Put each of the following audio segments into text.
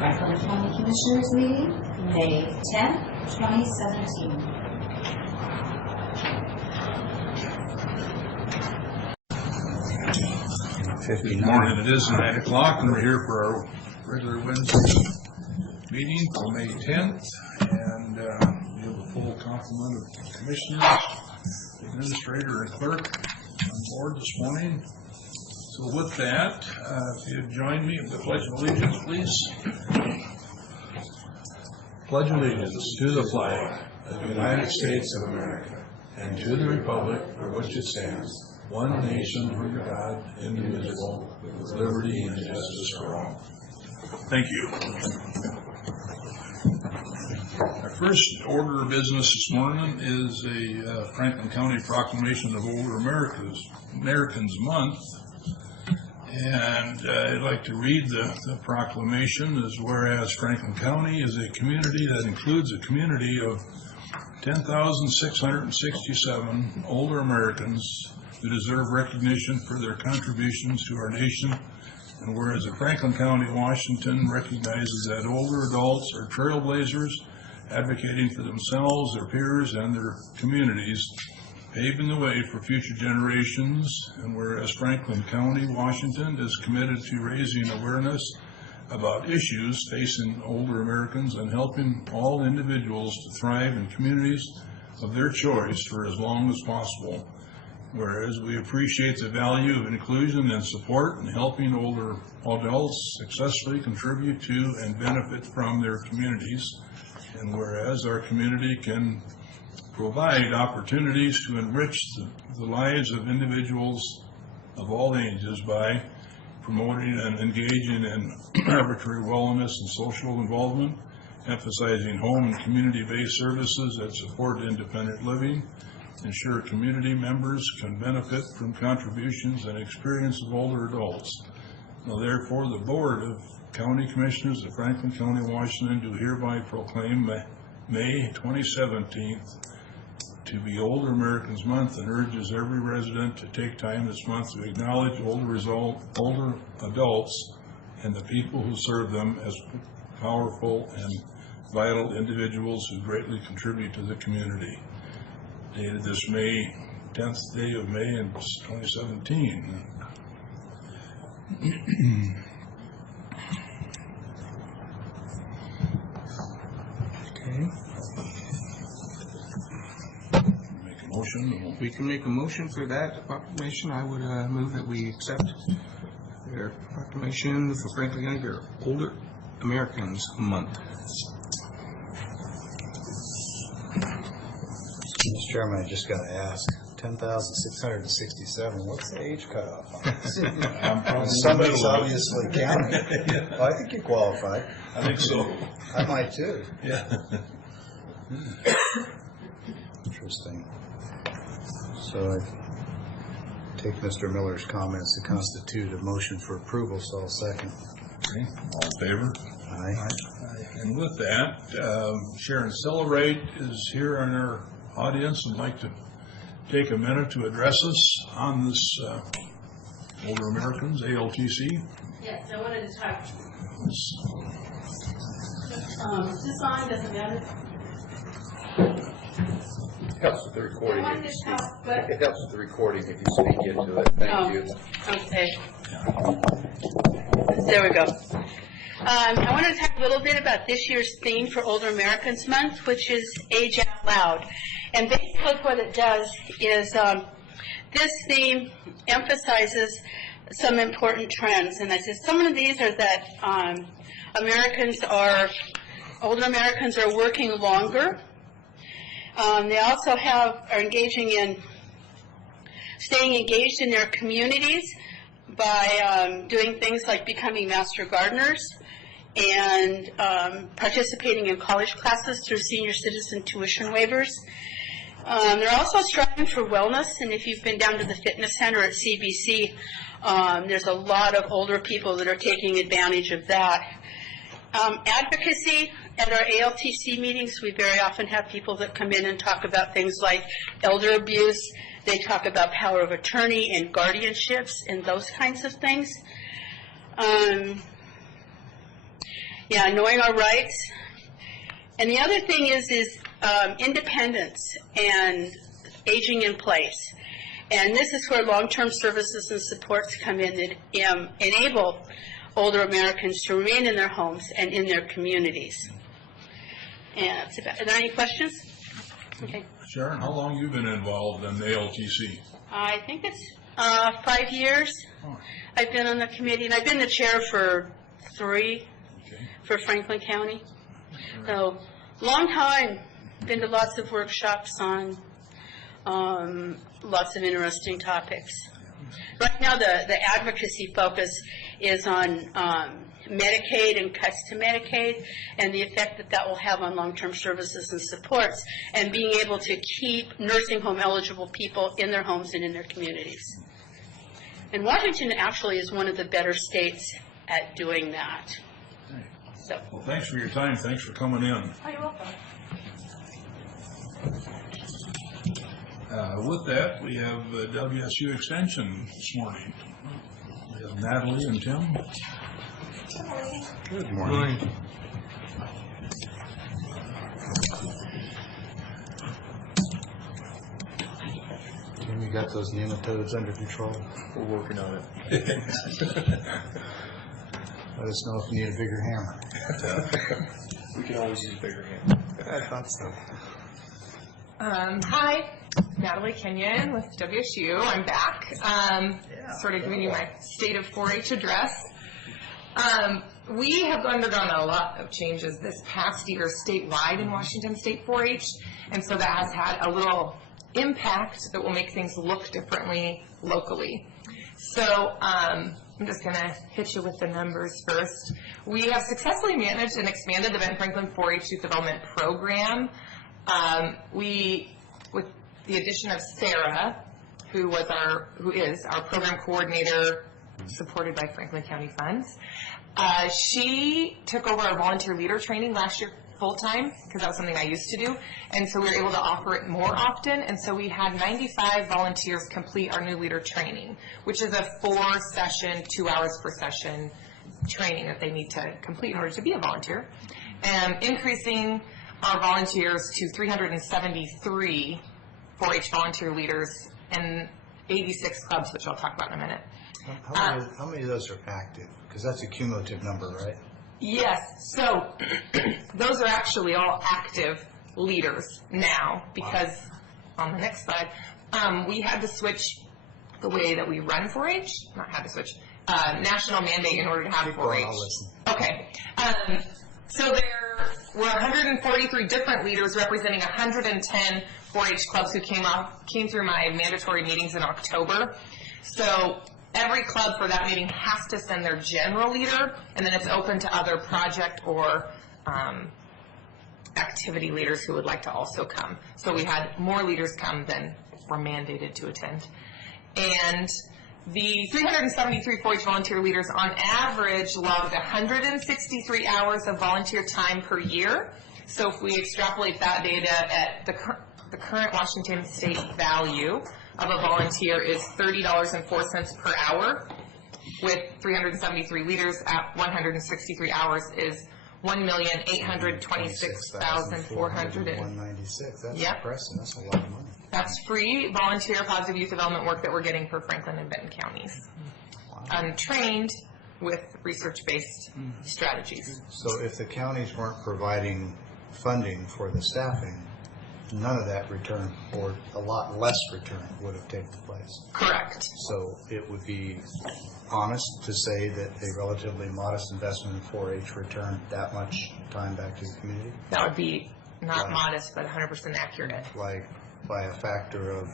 Franklin County Commissioners meeting, May 10th, 2017. Good morning. It is 9 o'clock, and we're here for our regular Wednesday meeting for May 10th. And we have a full complement of commissioners, administrator, and clerk on board this morning. So with that, if you'd join me in the Pledge of Allegiance, please. Pledge allegiance to the flag of the United States of America and to the republic for which it stands, one nation under God, indivisible, with liberty and justice for all. Thank you. Our first order of business this morning is a Franklin County proclamation of Older Americans Month. And I'd like to read the proclamation as whereas Franklin County is a community that includes a community of 10,667 older Americans who deserve recognition for their contributions to our nation. And whereas Franklin County, Washington recognizes that older adults are trailblazers, advocating for themselves, their peers, and their communities, paving the way for future generations. And whereas Franklin County, Washington is committed to raising awareness about issues facing older Americans and helping all individuals to thrive in communities of their choice for as long as possible. Whereas we appreciate the value of inclusion and support in helping older adults successfully contribute to and benefit from their communities. And whereas our community can provide opportunities to enrich the lives of individuals of all ages by promoting and engaging in arbitrary wellness and social involvement, emphasizing home and community-based services that support independent living, ensure community members can benefit from contributions and experience of older adults. Now, therefore, the Board of County Commissioners of Franklin County, Washington do hereby proclaim May 2017 to be Older Americans Month and urges every resident to take time this month to acknowledge older adults and the people who serve them as powerful and vital individuals who greatly contribute to the community. Dated this May 10th day of May in 2017. Okay. Make a motion. We can make a motion for that proclamation. I would move that we accept their proclamation for Franklin County, their Older Americans Month. Mr. Chairman, I just got to ask, 10,667, what's the age cutoff on this? Somebody's obviously counting. Well, I think you qualify. I think so. I might too. Yeah. Interesting. So I take Mr. Miller's comments to constitute a motion for approval, so I'll second. Okay. All in favor? Aye. And with that, Sharon Celebrate is here in our audience and like to take a minute to address us on this Older Americans, ALTC. Yes, I wanted to talk. Is this on? Doesn't matter. Helps with the recording. I wanted to talk, but It helps with the recording if you speak into it. Thank you. Okay. There we go. I wanted to talk a little bit about this year's theme for Older Americans Month, which is Age Out Loud. And basically what it does is this theme emphasizes some important trends. And I said some of these are that older Americans are working longer. They also are engaging in staying engaged in their communities by doing things like becoming master gardeners and participating in college classes through senior citizen tuition waivers. They're also striving for wellness, and if you've been down to the fitness center at CBC, there's a lot of older people that are taking advantage of that. Advocacy. At our ALTC meetings, we very often have people that come in and talk about things like elder abuse. They talk about power of attorney and guardianships and those kinds of things. knowing our rights. And the other thing is independence and aging in place. And this is where long-term services and supports come in that enable older Americans to remain in their homes and in their communities. And that's about, are there any questions? Okay. Sharon, how long have you been involved in the ALTC? I think it's 5 years. I've been on the committee, and I've been the chair for 3 for Franklin County. So, long time. Been to lots of workshops on lots of interesting topics. Right now, the advocacy focus is on Medicaid and cuts to Medicaid and the effect that will have on long-term services and supports, and being able to keep nursing home eligible people in their homes and in their communities. And Washington actually is one of the better states at doing that. So. Well, thanks for your time. Thanks for coming in. Oh, you're welcome. With that, we have WSU Extension this morning. We have Natalie and Tim. Good morning. Tim, you got those nematodes under control? We're working on it. Let us know if you need a bigger hammer. We can always use a bigger hand. I thought so. Hi, Natalie Kenyon with WSU. I'm back, sort of giving you my state of 4-H address. We have undergone a lot of changes this past year statewide in Washington State 4-H, and so that has had a little impact that will make things look differently locally. So I'm just going to hit you with the numbers first. We have successfully managed and expanded the Ben Franklin 4-H Youth Development Program. With the addition of Sarah, who is our program coordinator, supported by Franklin County funds. She took over our volunteer leader training last year full-time, because that was something I used to do, and so we were able to offer it more often, and so we had 95 volunteers complete our new leader training, which is a 4-session, 2 hours per session training that they need to complete in order to be a volunteer, and increasing our volunteers to 373 4-H volunteer leaders and 86 clubs, which I'll talk about in a minute. How many of those are active? Because that's a cumulative number, right? Yes, so those are actually all active leaders now, because on the next slide, we had to switch the way that we run 4-H, not had to switch, national mandate in order to have 4-H. I'll listen. Okay, so there were 143 different leaders representing 110 4-H clubs who came through my mandatory meetings in October. So every club for that meeting has to send their general leader, and then it's open to other project or activity leaders who would like to also come. So we had more leaders come than were mandated to attend. And the 373 4-H volunteer leaders on average logged 163 hours of volunteer time per year. So if we extrapolate that data at the current Washington State value of a volunteer is $30.04 per hour, with 373 leaders at 163 hours is $1,826,400. 196. That's Yep. impressive. That's a lot of money. That's free volunteer positive youth development work that we're getting for Franklin and Benton counties. Trained with research-based strategies. So if the counties weren't providing funding for the staffing, none of that return, or a lot less return, would have taken place. Correct. So it would be honest to say that a relatively modest investment in 4-H returned that much time back to the community? That would be not Right. modest, but 100% accurate. Like by a factor of,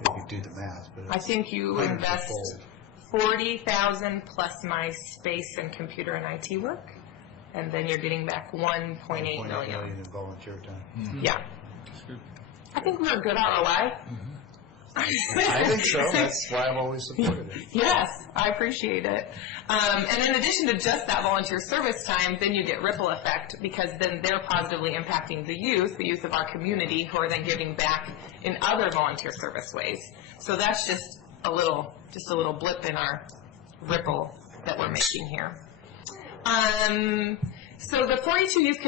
if you do the math. But I think you invest hundreds-fold. 40,000 plus my space and computer and IT work, and then you're getting back 1.8 million. in volunteer time. Yeah. I think we're a good ROI. I think so. That's why I've always supported it. Yes, I appreciate it. And in addition to just that volunteer service time, then you get ripple effect, because then they're positively impacting the youth of our community, who are then giving back in other volunteer service ways. So that's just a little blip in our ripple that we're making here. So the 4-H youth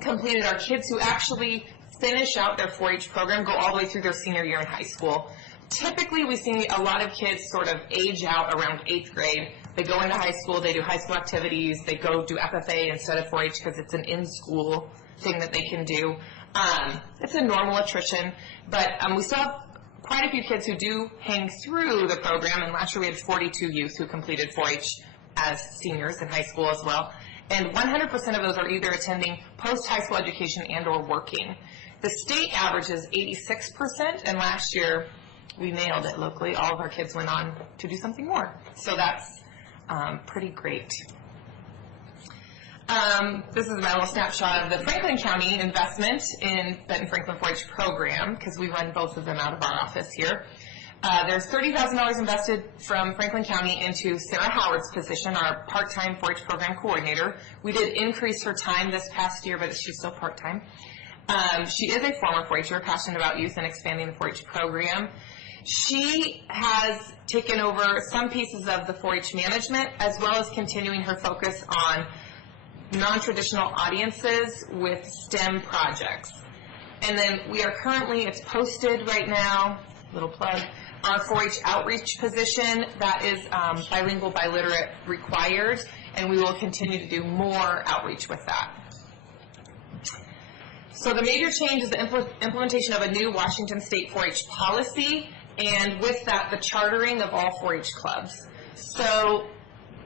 completed are kids who actually finish out their 4-H program, go all the way through their senior year in high school. Typically, we see a lot of kids sort of age out around 8th grade. They go into high school, they do high school activities, they go do FFA instead of 4-H because it's an in-school thing that they can do. It's a normal attrition, but we still have quite a few kids who do hang through the program, and last year we had 42 youth who completed 4-H as seniors in high school as well. And 100% of those are either attending post-high school education and or working. The state average is 86%, and last year we nailed it locally. All of our kids went on to do something more. So that's pretty great. This is my little snapshot of the Franklin County investment in Benton Franklin 4-H program, because we run both of them out of our office here. There's $30,000 invested from Franklin County into Sarah Howard's position, our part-time 4-H program coordinator. We did increase her time this past year, but she's still part-time. She is a former 4-H'er, passionate about youth and expanding the 4-H program. She has taken over some pieces of the 4-H management, as well as continuing her focus on non-traditional audiences with STEM projects. And then we are currently, it's posted right now, little plug, our 4-H outreach position that is bilingual, biliterate required, and we will continue to do more outreach with that. So the major change is the implementation of a new Washington State 4-H policy, and with that, the chartering of all 4-H clubs. So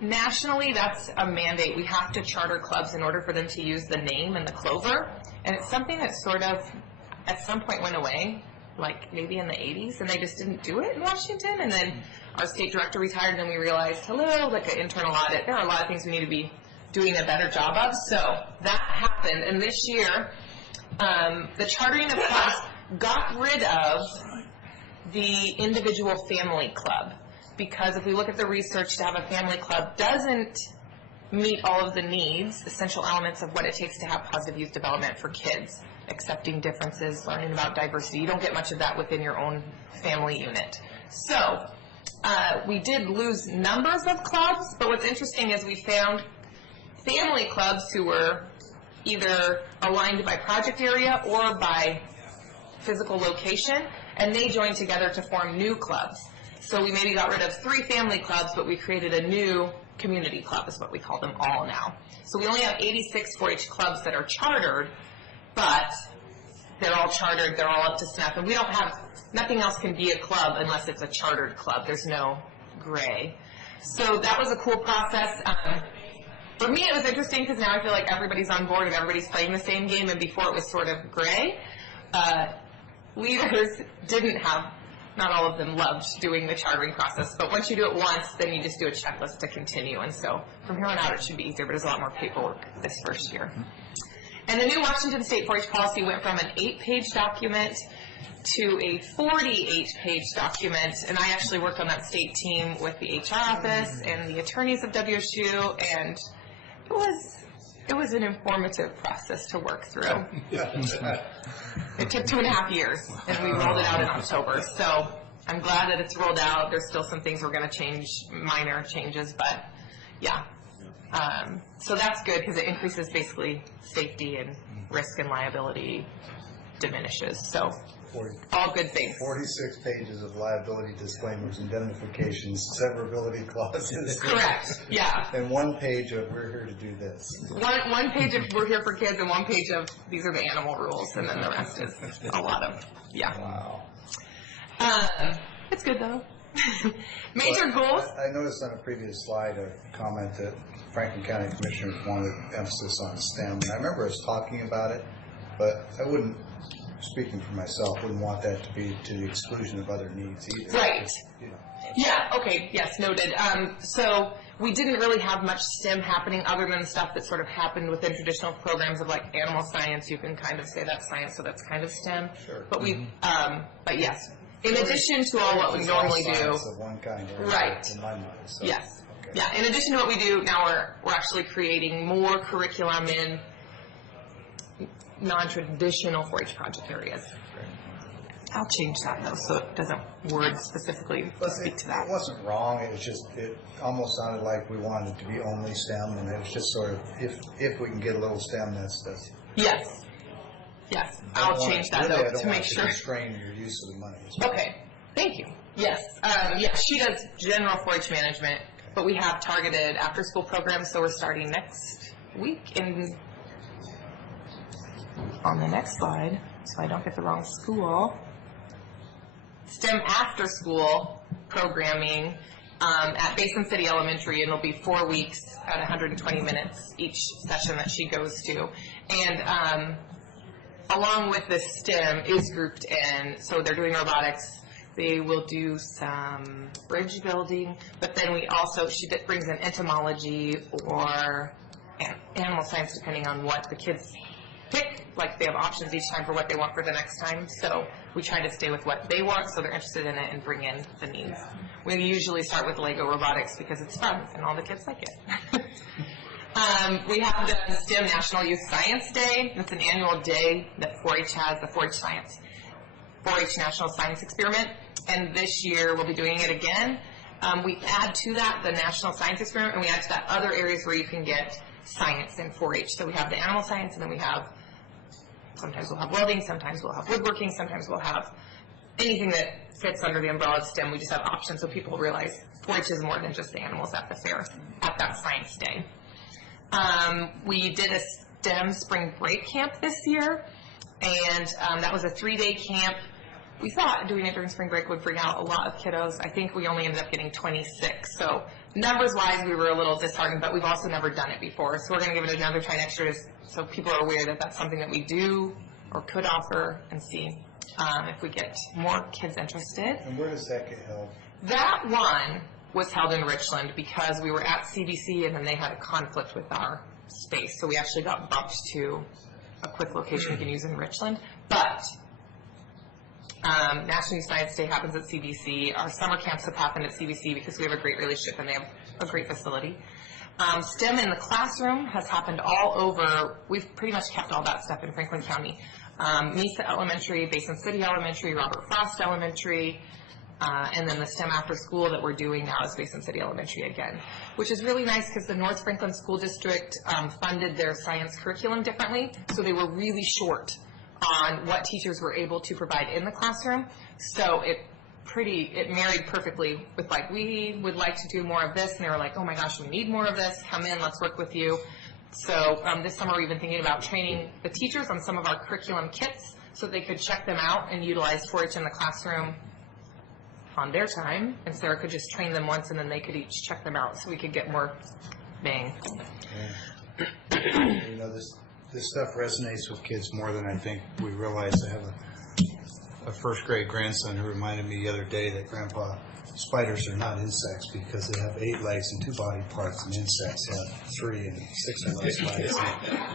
nationally, that's a mandate. We have to charter clubs in order for them to use the name and the clover, and it's something that sort of at some point went away, like maybe in the 80s, and they just didn't do it in Washington, and then our state director retired, and then we realized, hello, like an internal audit, there are a lot of things we need to be doing a better job of, so that happened, and this year, the chartering of clubs got rid of the individual family club, because if we look at the research, to have a family club doesn't meet all of the needs, essential elements of what it takes to have positive youth development for kids, accepting differences, learning about diversity. You don't get much of that within your own family unit. So we did lose numbers of clubs, but what's interesting is we found family clubs who were either aligned by project area or by physical location, and they joined together to form new clubs. So we maybe got rid of 3 family clubs, but we created a new community club, is what we call them all now. So we only have 86 4-H clubs that are chartered, but they're all chartered, they're all up to snuff, and we don't have, nothing else can be a club unless it's a chartered club. There's no gray. So that was a cool process. For me, it was interesting because now I feel like everybody's on board and everybody's playing the same game, and before it was sort of gray. Leaders didn't have, not all of them loved doing the chartering process, but once you do it once, then you just do a checklist to continue, and so from here on out it should be easier, but there's a lot more paperwork this first year. And the new Washington State 4-H policy went from an 8-page document to a 48-page document, and I actually worked on that state team with the HR office and the attorneys of WSU, and it was an informative process to work through. It took 2.5 years, and we rolled it out in October. So I'm glad that it's rolled out. There's still some things we're going to change, minor changes, but yeah. So that's good because it increases basically safety, and risk and liability diminishes. So all good things. 46 pages of liability disclaimers, indemnifications, severability clauses. Correct, yeah. And 1 page of we're here to do this. One page of we're here for kids, and 1 page of these are the animal rules, and then the rest is a lot of, yeah. Wow. It's good though. Major goals. I noticed on a previous slide a comment that Franklin County Commissioners wanted emphasis on STEM, and I remember us talking about it, but I wouldn't, speaking for myself, wouldn't want that to be to the exclusion of other needs either. Right. You know. Yeah, okay, yes, noted. So we didn't really have much STEM happening other than stuff that sort of happened within traditional programs of like animal science. You can kind of say that's science, so that's kind of STEM. Sure. But we, but yes, in addition to all what we normally do. Science of one kind, Right. in my mind. So, Yes. okay. Yeah, in addition to what we do, now we're actually creating more curriculum in non-traditional 4-H project areas. I'll change that though, so it doesn't word specifically speak to that. It wasn't wrong, it was just, it almost sounded like we wanted it to be only STEM, and it was just sort of, if we can get a little STEM, that's. Yes. Yes, I'll change that really, though to make sure. I don't want to constrain your use of the money. Okay, thank you. Yes, she does general 4-H management, but we have targeted after-school programs, so we're starting next week on the next slide, so I don't get the wrong school. STEM after-school programming at Basin City Elementary, and it'll be 4 weeks at 120 minutes each session that she goes to. And along with the STEM is grouped in, so they're doing robotics. They will do some bridge building, but then she brings in entomology or animal science, depending on what the kids pick. Like, they have options each time for what they want for the next time, so we try to stay with what they want, so they're interested in it and bring in the needs. We usually start with Lego robotics because it's fun and all the kids like it. We have the STEM National Youth Science Day. It's an annual day that 4-H has, the 4-H National Science Experiment, and this year we'll be doing it again. We add to that the National Science Experiment, and we add to that other areas where you can get science in 4-H. So we have the animal science, and then sometimes we'll have welding, sometimes we'll have woodworking, sometimes we'll have anything that fits under the umbrella of STEM. We just have options so people realize 4-H is more than just the animals at the fair, at that science day. We did a STEM spring break camp this year, and that was a 3-day camp. We thought doing it during spring break would bring out a lot of kiddos. I think we only ended up getting 26. So numbers-wise, we were a little disheartened, but we've also never done it before. So we're going to give it another try next year so people are aware that that's something that we do or could offer, and see if we get more kids interested. And where does that get held? That one was held in Richland because we were at CBC and then they had a conflict with our space. So we actually got bumped to a quick location we can use in Richland. But National Youth Science Day happens at CBC. Our summer camps have happened at CBC because we have a great relationship and they have a great facility. STEM in the classroom has happened all over. We've pretty much kept all that stuff in Franklin County. Mesa Elementary, Basin City Elementary, Robert Frost Elementary, and then the STEM after school that we're doing now is Basin City Elementary again, which is really nice because the North Franklin School District funded their science curriculum differently, so they were really short on what teachers were able to provide in the classroom. So it married perfectly with, like, we would like to do more of this, and they were like, oh my gosh, we need more of this, come in, let's work with you. So this summer we've been thinking about training the teachers on some of our curriculum kits so they could check them out and utilize 4-H in the classroom on their time, and Sarah could just train them once and then they could each check them out so we could get more bang. Yeah. You know, this stuff resonates with kids more than I think we realize. I have a first grade grandson who reminded me the other day that, Grandpa, spiders are not insects because they have 8 legs and 2 body parts, and insects have 3 and 6 or less legs.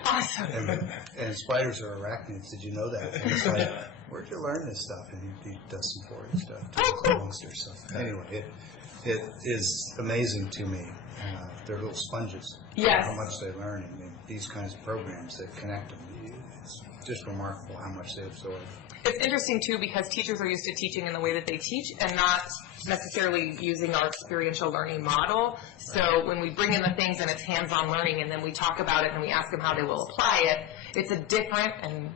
Awesome. And spiders are arachnids. Did you know that? And it's like, where'd you learn this stuff? And he does some 4-H stuff amongst yourself. Anyway, it is amazing to me. They're little sponges. Yes. How much they learn in these kinds of programs that connect them. It's just remarkable how much they absorb. It's interesting, too, because teachers are used to teaching in the way that they teach and not necessarily using our experiential learning model. So when we bring in the things and it's hands-on learning and then we talk about it and we ask them how they will apply it, it's a different and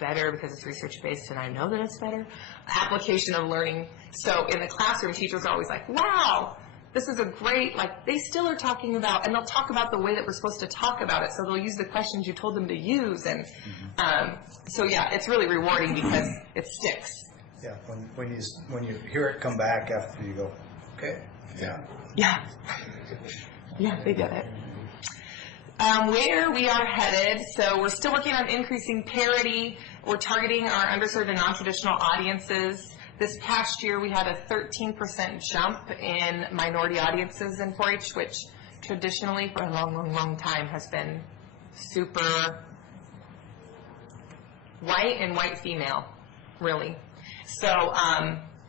better, because it's research-based and I know that it's better, application of learning. So in the classroom, teachers are always like, wow, this is a great, like, they still are talking about, and they'll talk about the way that we're supposed to talk about it, so they'll use the questions you told them to use, and so yeah, it's really rewarding because it sticks. Yeah, when you hear it come back after, you go, okay, Yeah, they get it. Where we are headed, so we're still working on increasing parity. We're targeting our underserved and non-traditional audiences. This past year, we had a 13% jump in minority audiences in 4-H, which traditionally, for a long, long, long time, has been super white and white female, really. So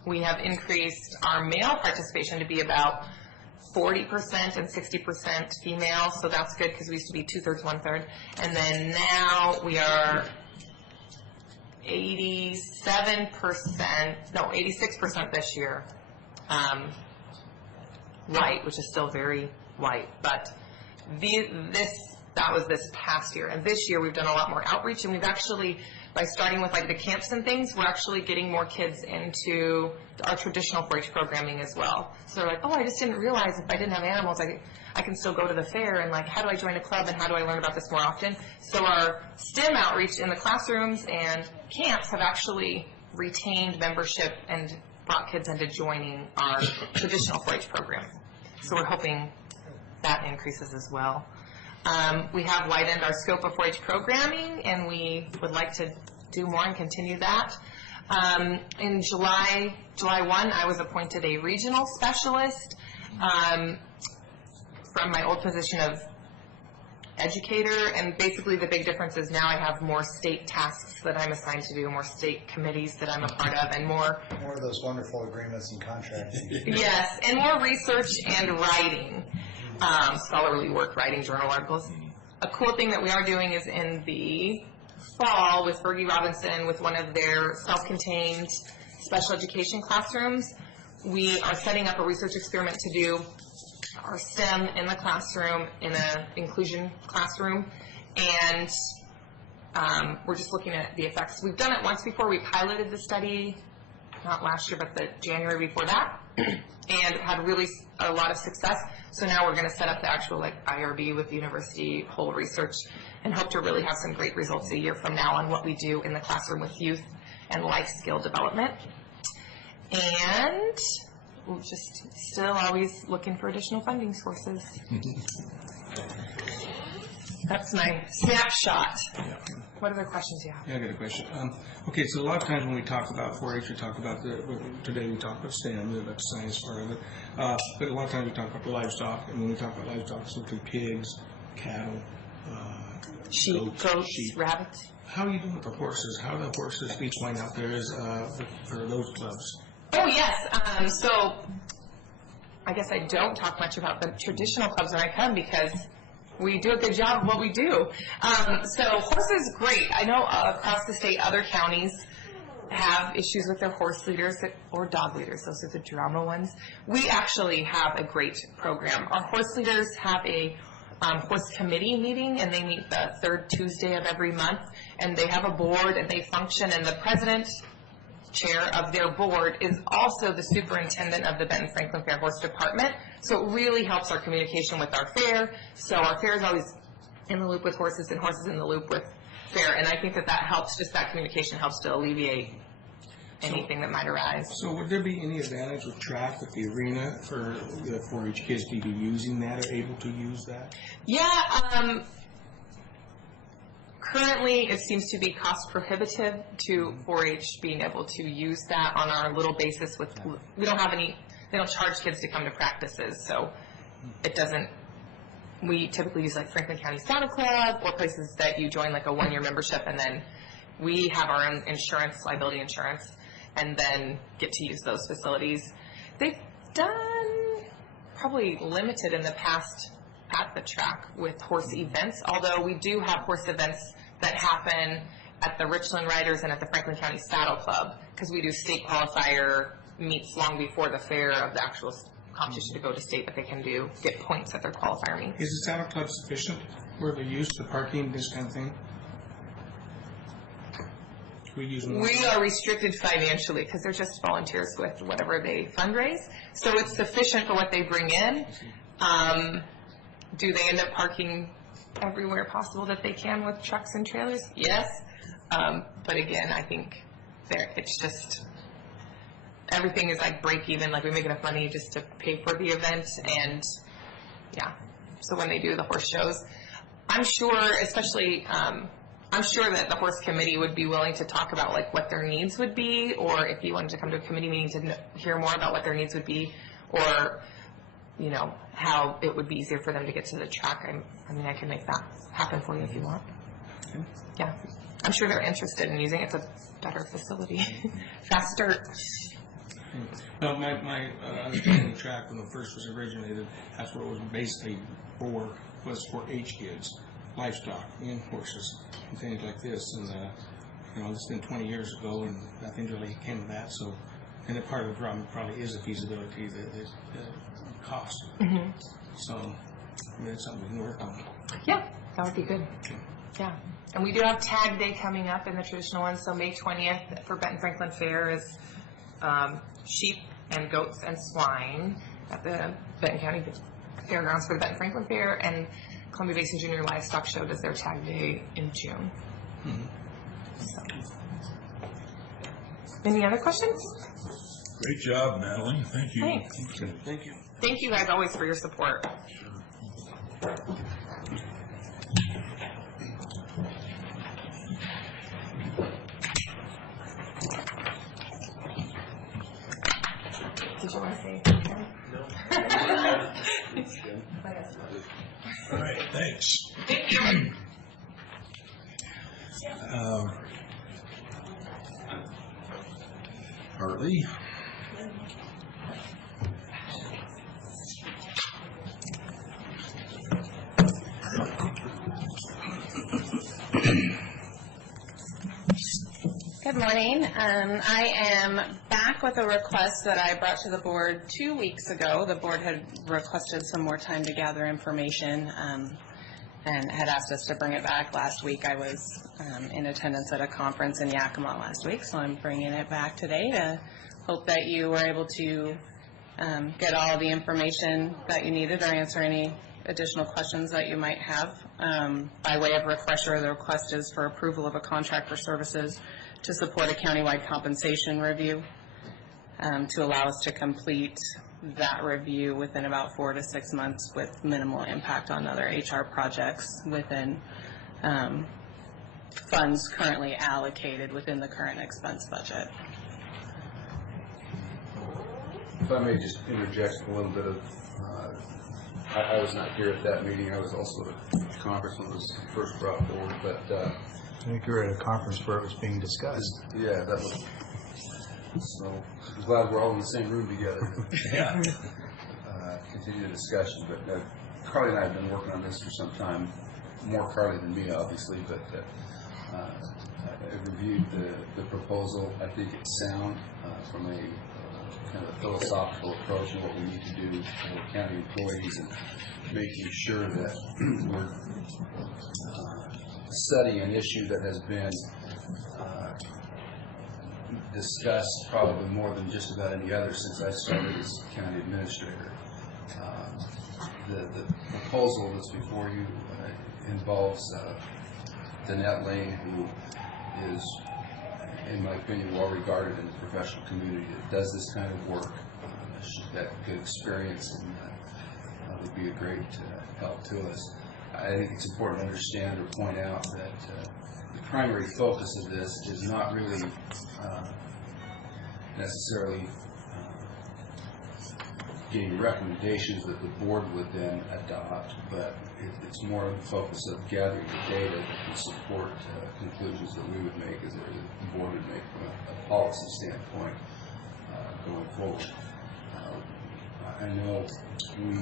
we have increased our male participation to be about 40% and 60% female, so that's good because we used to be 2/3, 1/3. And then now we are 86% this year, white, which is still very white, but that was this past year. And this year we've done a lot more outreach, and we've actually, by starting with like the camps and things, we're actually getting more kids into our traditional 4-H programming as well. So they're like, oh, I just didn't realize if I didn't have animals, I can still go to the fair, and like, how do I join a club, and how do I learn about this more often? So our STEM outreach in the classrooms and camps have actually retained membership and brought kids into joining our traditional 4-H program. So we're hoping that increases as well. We have widened our scope of 4-H programming, and we would like to do more and continue that. In July 1, I was appointed a regional specialist from my old position of educator, and basically the big difference is now I have more state tasks that I'm assigned to do, more state committees that I'm a part of, and more of those wonderful agreements and contracts. Yes, and more research and writing, scholarly work, writing journal articles. A cool thing that we are doing is in the fall with Fergie Robinson, with one of their self-contained special education classrooms, we are setting up a research experiment to do our STEM in the classroom, in an inclusion classroom, and we're just looking at the effects. We've done it once before. We piloted the study, not last year, but the January before that, and had really a lot of success. So now we're going to set up the actual like IRB with the university whole research, and hope to really have some great results a year from now on what we do in the classroom with youth and life skill development. And we're just still always looking for additional funding sources. That's my snapshot. What other questions do you have? Yeah, I got a question. Okay, so a lot of times when we talk about 4-H, we talk about today we talk about STEM, about the science part of it, but a lot of times we talk about the livestock, and when we talk about livestock, it's literally pigs, cattle, Sheep, goats, rabbits. How are you doing with the horses? How do the horses each line out there is for those clubs? Oh, yes. So I guess I don't talk much about the traditional clubs when I come because we do a good job of what we do. So horses, great. I know across the state, other counties have issues with their horse leaders or dog leaders. Those are the drama ones. We actually have a great program. Our horse leaders have a horse committee meeting, and they meet the third Tuesday of every month, and they have a board, and they function, and the president chair of their board is also the superintendent of the Benton Franklin Fair Horse Department. So it really helps our communication with our fair. So our fair is always in the loop with horses, and horses in the loop with fair. And I think that helps, just that communication helps to alleviate anything that might arise. So would there be any advantage with track with the arena for the 4-H kids to be using that or able to use that? Yeah, currently it seems to be cost prohibitive to 4-H being able to use that on our little basis with, we don't have any, they don't charge kids to come to practices, so it doesn't, we typically use like Franklin County Saddle Club or places that you join like a 1-year membership, and then we have our own insurance, liability insurance, and then get to use those facilities. They've done probably limited in the past at the track with horse events, although we do have horse events that happen at the Richland Riders and at the Franklin County Saddle Club, because we do state qualifier meets long before the fair of the actual competition to go to state, that they can get points at their qualifier meets. Is the Saddle Club sufficient where they're used to parking, this kind of thing? We are restricted financially because they're just volunteers with whatever they fundraise. So it's sufficient for what they bring in. Do they end up parking everywhere possible that they can with trucks and trailers? Yes. But again, I think it's just, everything is like break even, like we make enough money just to pay for the event, and yeah. So when they do the horse shows, I'm sure, especially, I'm sure that the horse committee would be willing to talk about like what their needs would be, or if you wanted to come to a committee meeting to hear more about what their needs would be, or you know, how it would be easier for them to get to the track. I mean, I can make that happen for you if you want. Okay. Yeah, I'm sure they're interested in using it. It's a better facility, faster. Well, my understanding of the track when it first was originated, that's what it was basically for, was for H kids, livestock and horses and things like this. And It's been 20 years ago, and nothing really came of that. So, and then part of the problem probably is the feasibility, the cost. So, I mean, it's something we can work on. Yeah, that would be good. Yeah. And we do have Tag Day coming up in the traditional one. So May 20th for Benton Franklin Fair is sheep and goats and swine at the Benton County Fairgrounds for the Benton Franklin Fair. And Columbia Basin Junior Livestock Show does their Tag Day in June. So. Any other questions? Great job, Madeline. Thank you. Thanks. Thank you. Thank you guys always for your support. Did you want to say anything? All right, thanks. Thank you. Hartley. Good morning. I am back with a request that I brought to the board 2 weeks ago. The board had requested some more time to gather information and had asked us to bring it back last week. I was in attendance at a conference in Yakima last week, so I'm bringing it back today to hope that you were able to get all the information that you needed or answer any additional questions that you might have. By way of refresher, the request is for approval of a contract for services to support a countywide compensation review to allow us to complete that review within about 4 to 6 months with minimal impact on other HR projects within funds currently allocated within the current expense budget. If I may just interject a little bit of, I was not here at that meeting. I was also at a conference when it was first brought forward, but I think you were at a conference where it was being discussed. yeah, that was, so I'm glad we're all in the same room together. Yeah. Continue the discussion, but Carly and I have been working on this for some time, more Carly than me, obviously, but I reviewed the proposal. I think it's sound from a kind of a philosophical approach in what we need to do for county employees and making sure that we're studying an issue that has been discussed probably more than just about any other since I started as county administrator. The proposal that's before you involves Danette Lane, who is, in my opinion, well regarded in the professional community that does this kind of work. She's got good experience and would be a great help to us. I think it's important to understand or point out that the primary focus of this is not really necessarily getting recommendations that the board would then adopt, but it's more of the focus of gathering the data that can support conclusions that we would make as the board would make from a policy standpoint going forward. I know we,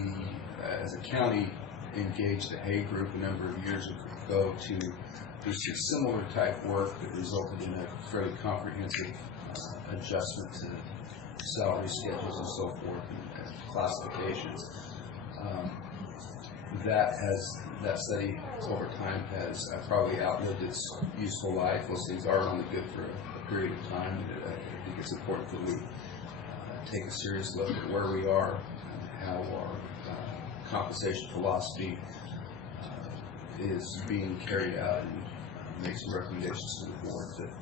as a county, engaged a Hay Group a number of years ago to do some similar type work that resulted in a fairly comprehensive adjustment to salary schedules and so forth and classifications. That study over time has probably outlived its useful life. Those things are only good for a period of time. And I think it's important that we take a serious look at where we are and how our compensation philosophy is being carried out and make some recommendations to the board that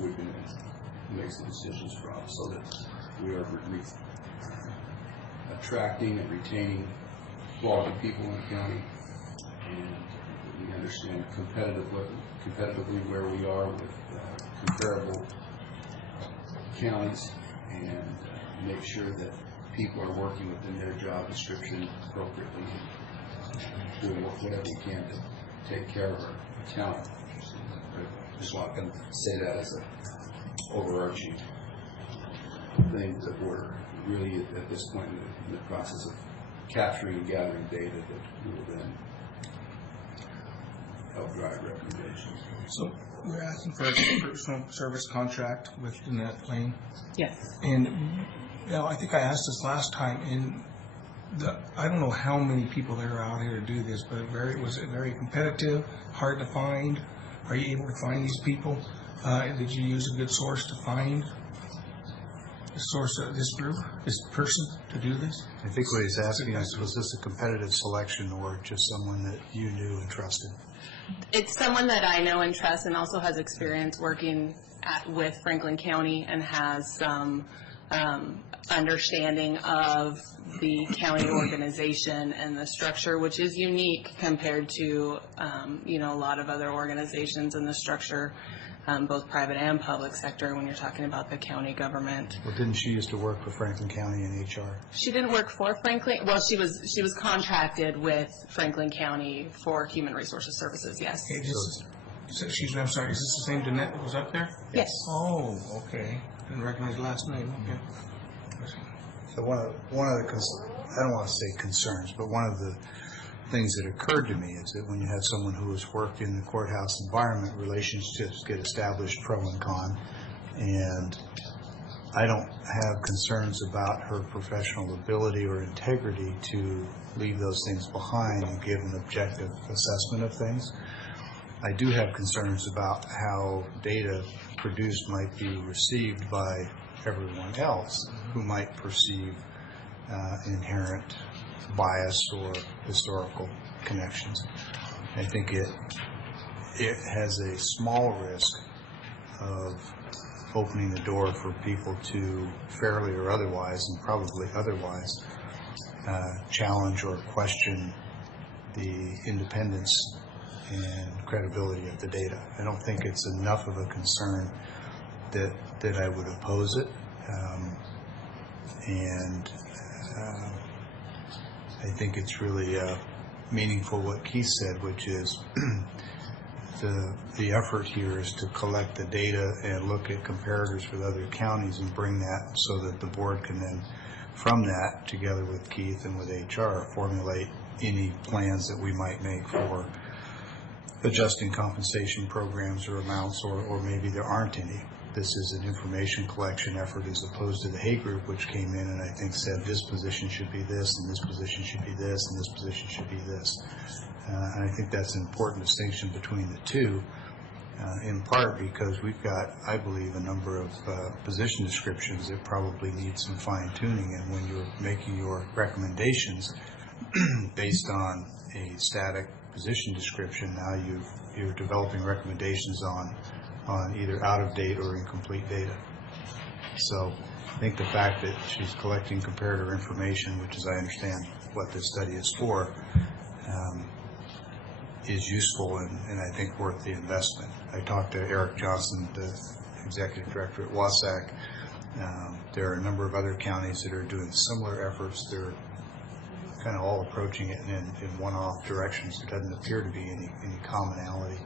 we can make some decisions from so that we are attracting and retaining quality people in the county and we understand competitively where we are with comparable counties and make sure that people are working within their job description appropriately and doing whatever we can to take care of our talent. I just want to say that as an overarching thing that we're really at this point in the process of capturing and gathering data that we will then help drive recommendations. So we're asking for a personal service contract with Danette Lane. Yes. And, you know, I think I asked this last time, and I don't know how many people there are out here to do this, but was it very competitive, hard to find? Are you able to find these people? Did you use a good source to find the source of this group, this person to do this? I think what he's asking is, was this a competitive selection or just someone that you knew and trusted? It's someone that I know and trust and also has experience working with Franklin County and has some understanding of the county organization and the structure, which is unique compared to, a lot of other organizations in the structure, both private and public sector when you're talking about the county government. Well, didn't she used to work for Franklin County in HR? She didn't work for Franklin. Well, she was contracted with Franklin County for Human Resources Services. Yes. Okay, I'm sorry. Is this the same Danette that was up there? Yes. Oh, okay. Didn't recognize the last name. Okay. So one of the, I don't want to say concerns, but one of the things that occurred to me is that when you have someone who has worked in the courthouse environment, relationships get established pro and con, and I don't have concerns about her professional ability or integrity to leave those things behind and give an objective assessment of things. I do have concerns about how data produced might be received by everyone else who might perceive inherent bias or historical connections. I think it has a small risk of opening the door for people to fairly or otherwise, and probably otherwise, challenge or question the independence and credibility of the data. I don't think it's enough of a concern that I would oppose it. I think it's really meaningful what Keith said, which is the effort here is to collect the data and look at comparators with other counties and bring that so that the board can then, from that, together with Keith and with HR, formulate any plans that we might make for adjusting compensation programs or amounts, or maybe there aren't any. This is an information collection effort as opposed to the Hay Group, which came in and I think said this position should be this, and this position should be this, and this position should be this. And I think that's an important distinction between the two, in part because we've got, I believe, a number of position descriptions that probably need some fine-tuning, and when you're making your recommendations based on a static position description, now you're developing recommendations on either out-of-date or incomplete data. So I think the fact that she's collecting comparator information, which, as I understand what this study is for, is useful and I think worth the investment. I talked to Eric Johnson, the executive director at WASAC. There are a number of other counties that are doing similar efforts. They're kind of all approaching it in one-off directions. There doesn't appear to be any commonality.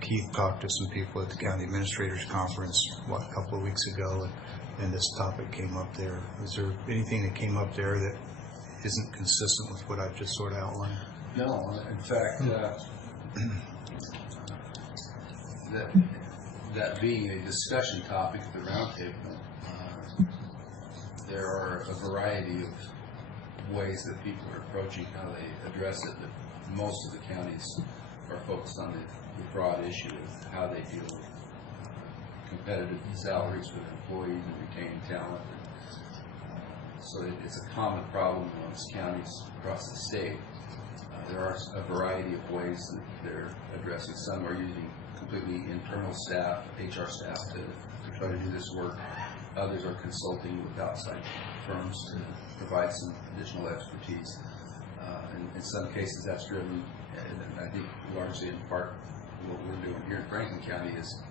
Keith talked to some people at the County Administrators Conference, a couple of weeks ago, and this topic came up there. Is there anything that came up there that isn't consistent with what I've just sort of outlined? No, in fact, that being a discussion topic at the roundtable, there are a variety of ways that people are approaching how they address it, but most of the counties are focused on the broad issue of how they deal with competitive salaries with employees and retaining talent. So it's a common problem amongst counties across the state. There are a variety of ways that they're addressing. Some are using completely internal staff, HR staff, to try to do this work. Others are consulting with outside firms to provide some additional expertise. In some cases, that's driven, and I think largely in part what we're doing here in Franklin County is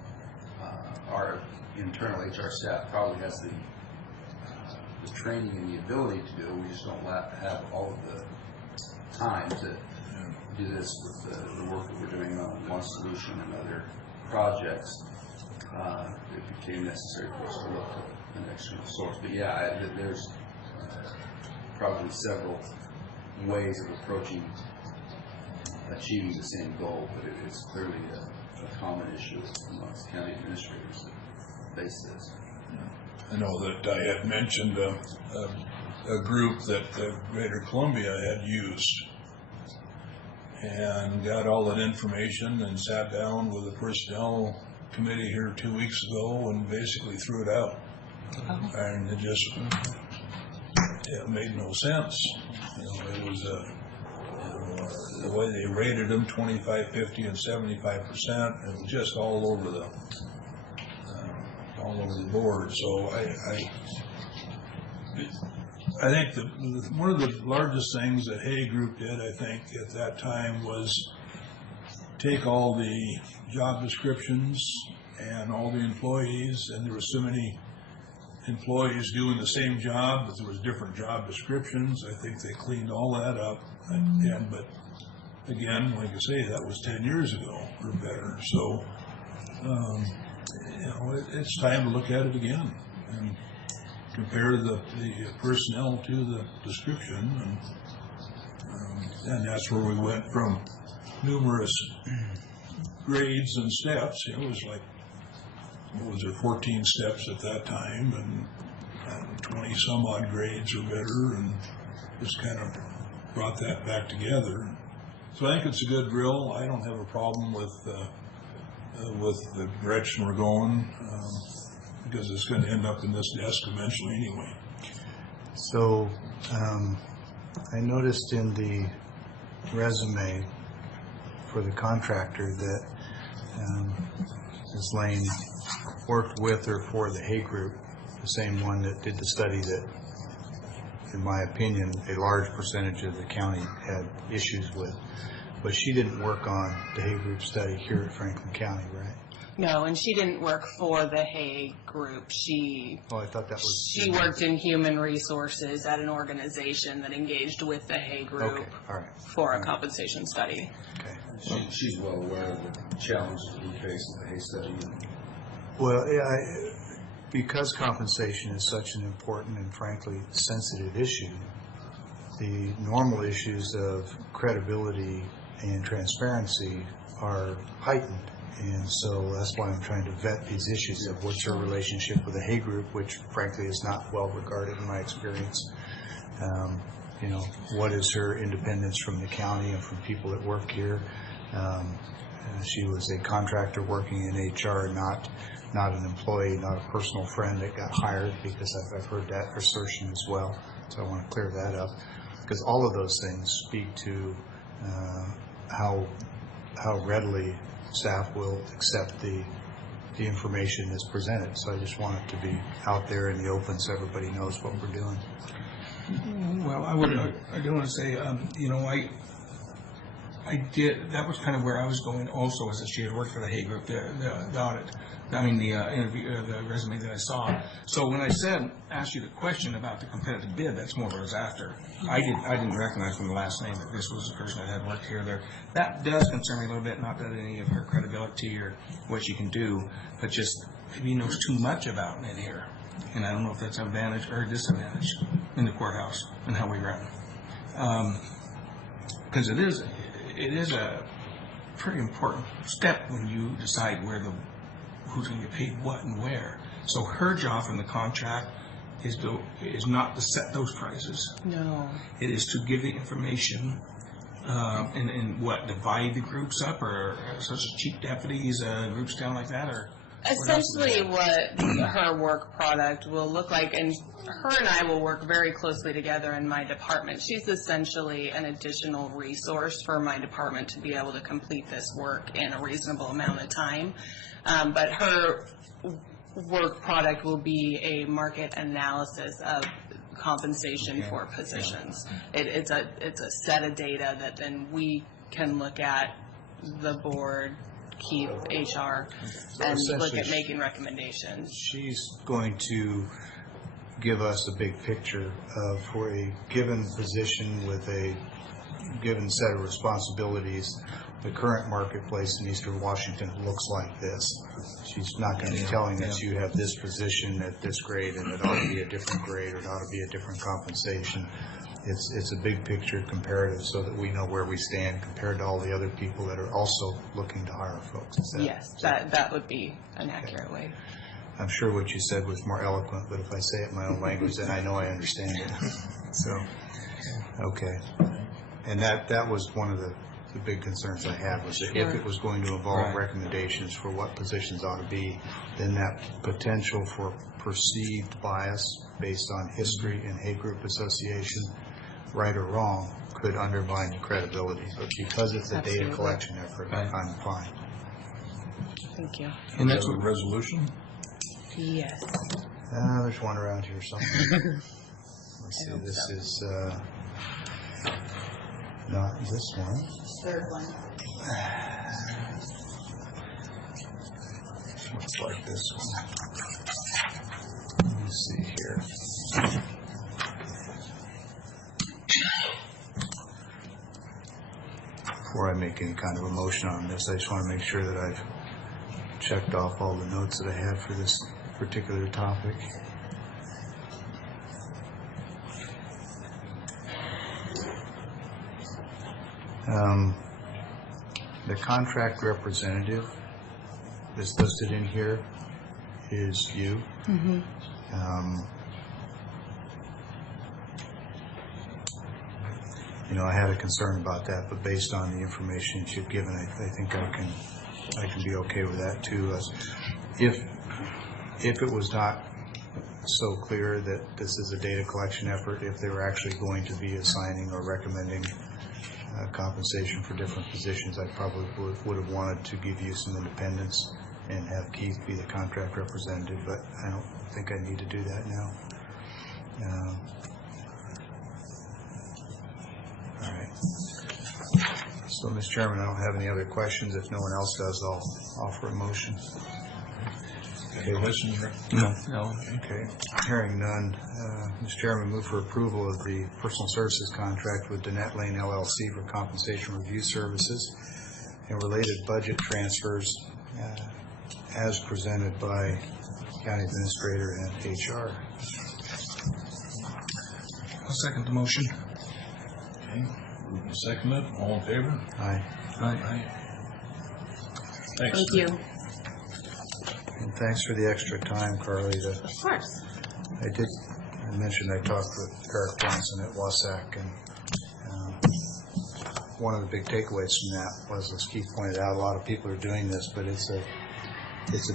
our internal HR staff probably has the training and the ability to do it. We just don't have all of the time to do this with the work that we're doing on One Solution and other projects. It became necessary for us to look at an external source. But yeah, there's probably several ways of approaching achieving the same goal, but it's clearly a common issue amongst county administrators that face this. I know that I had mentioned a group that Greater Columbia had used and got all that information and sat down with the personnel committee here 2 weeks ago and basically threw it out. And it just made no sense. It was the way they rated them, 25, 50, and 75%. It was just all over the board. So I think one of the largest things that Hay Group did, I think, at that time was take all the job descriptions and all the employees, and there were so many employees doing the same job, but there was different job descriptions. I think they cleaned all that up. But again, like I say, that was 10 years ago or better. So, it's time to look at it again and compare the personnel to the description. And that's where we went from numerous grades and steps. It was like, what was there, 14 steps at that time, and 20 some odd grades or better, and just kind of brought that back together. So I think it's a good drill. I don't have a problem with the direction we're going, because it's going to end up in this desk eventually anyway. So I noticed in the resume for the contractor that Ms. Lane worked with or for the Hay Group, the same one that did the study that, in my opinion, a large percentage of the county had issues with. But she didn't work on the Hay Group study here at Franklin County, right? No, and she didn't work for the Hay Group. She I thought that was... She worked in human resources at an organization that engaged with the Hay Group for a compensation study. Okay. She's well aware of the challenges we face in the Hay study. Well, because compensation is such an important and frankly sensitive issue, the normal issues of credibility and transparency are heightened. And so that's why I'm trying to vet these issues of what's her relationship with the Hay Group, which frankly is not well regarded in my experience. What is her independence from the county and from people that work here? She was a contractor working in HR, not an employee, not a personal friend that got hired, because I've heard that assertion as well. So I want to clear that up, because all of those things speak to how readily staff will accept the information that's presented. So I just want it to be out there in the open so everybody knows what we're doing. Well, I do want to say, I did, that was kind of where I was going also, as she had worked for the Hay Group, the audit, the resume that I saw. So when I asked you the question about the competitive bid, that's more what I was after. I didn't recognize from the last name that this was a person that had worked here or there. That does concern me a little bit, not that any of her credibility or what she can do, but just maybe he knows too much about it here. And I don't know if that's an advantage or a disadvantage in the courthouse and how we run. Because it is a pretty important step when you decide who's going to get paid what and where. So her job in the contract is not to set those prices. No. It is to give the information and divide the groups up, or such as chief deputies, groups down like that, or essentially what her work product will look like, and her and I will work very closely together in my department. She's essentially an additional resource for my department to be able to complete this work in a reasonable amount of time. But her work product will be a market analysis of compensation for positions. It's a set of data that then we can look at, the board, Keith, HR, and look at making recommendations. She's going to give us a big picture of, for a given position with a given set of responsibilities, the current marketplace in Eastern Washington looks like this. She's not going to be telling us you have this position at this grade and it ought to be a different grade or it ought to be a different compensation. it's a big picture comparative so that we know where we stand compared to all the other people that are also looking to hire folks. Is that- Yes, that would be an accurate way. I'm sure what you said was more eloquent, but if I say it in my own language, then I know I understand it. So, okay. And that was one of the big concerns I had, was that if it was going to involve recommendations for what positions ought to be, then that potential for perceived bias based on history and hate group association, right or wrong, could undermine the credibility. But because it's a data collection effort, I'm fine. Thank you. And that's a resolution? Yes. There's one around here somewhere. Let's see, this is not this one. Third one. Looks like this one. Let me see here. Before I make any kind of a motion on this, I just want to make sure that I've checked off all the notes that I had for this particular topic. The contract representative that's listed in here is you. You know, I had a concern about that, but based on the information that you've given, I think I can be okay with that too. If it was not so clear that this is a data collection effort, if they were actually going to be assigning or recommending compensation for different positions, I probably would have wanted to give you some independence and have Keith be the contract representative, but I don't think I need to do that now. All right. So, Mr. Chairman, I don't have any other questions. If no one else does, I'll offer a motion. Any questions, Rick? No. Okay. Hearing none, Mr. Chairman, move for approval of the personal services contract with Danette Lane LLC for compensation review services and related budget transfers as presented by County Administrator and HR. I'll second the motion. Okay. Second it. All in favor? Aye. Aye. Thanks. Thank you. And thanks for the extra time, Carly. Of course. I mentioned I talked with Eric Johnson at Wasac, and one of the big takeaways from that was, as Keith pointed out, a lot of people are doing this, but it's a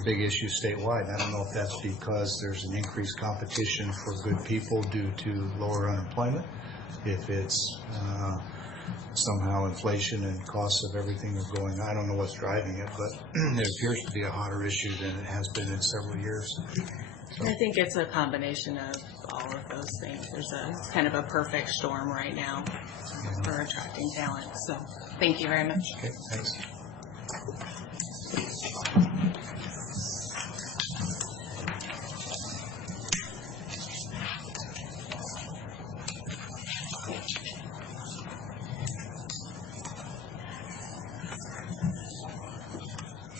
big issue statewide. I don't know if that's because there's an increased competition for good people due to lower unemployment, if it's somehow inflation and costs of everything are going. I don't know what's driving it, but it appears to be a hotter issue than it has been in several years. I think it's a combination of all of those things. It's kind of a perfect storm right now for attracting talent. So thank you very much. Okay, thanks.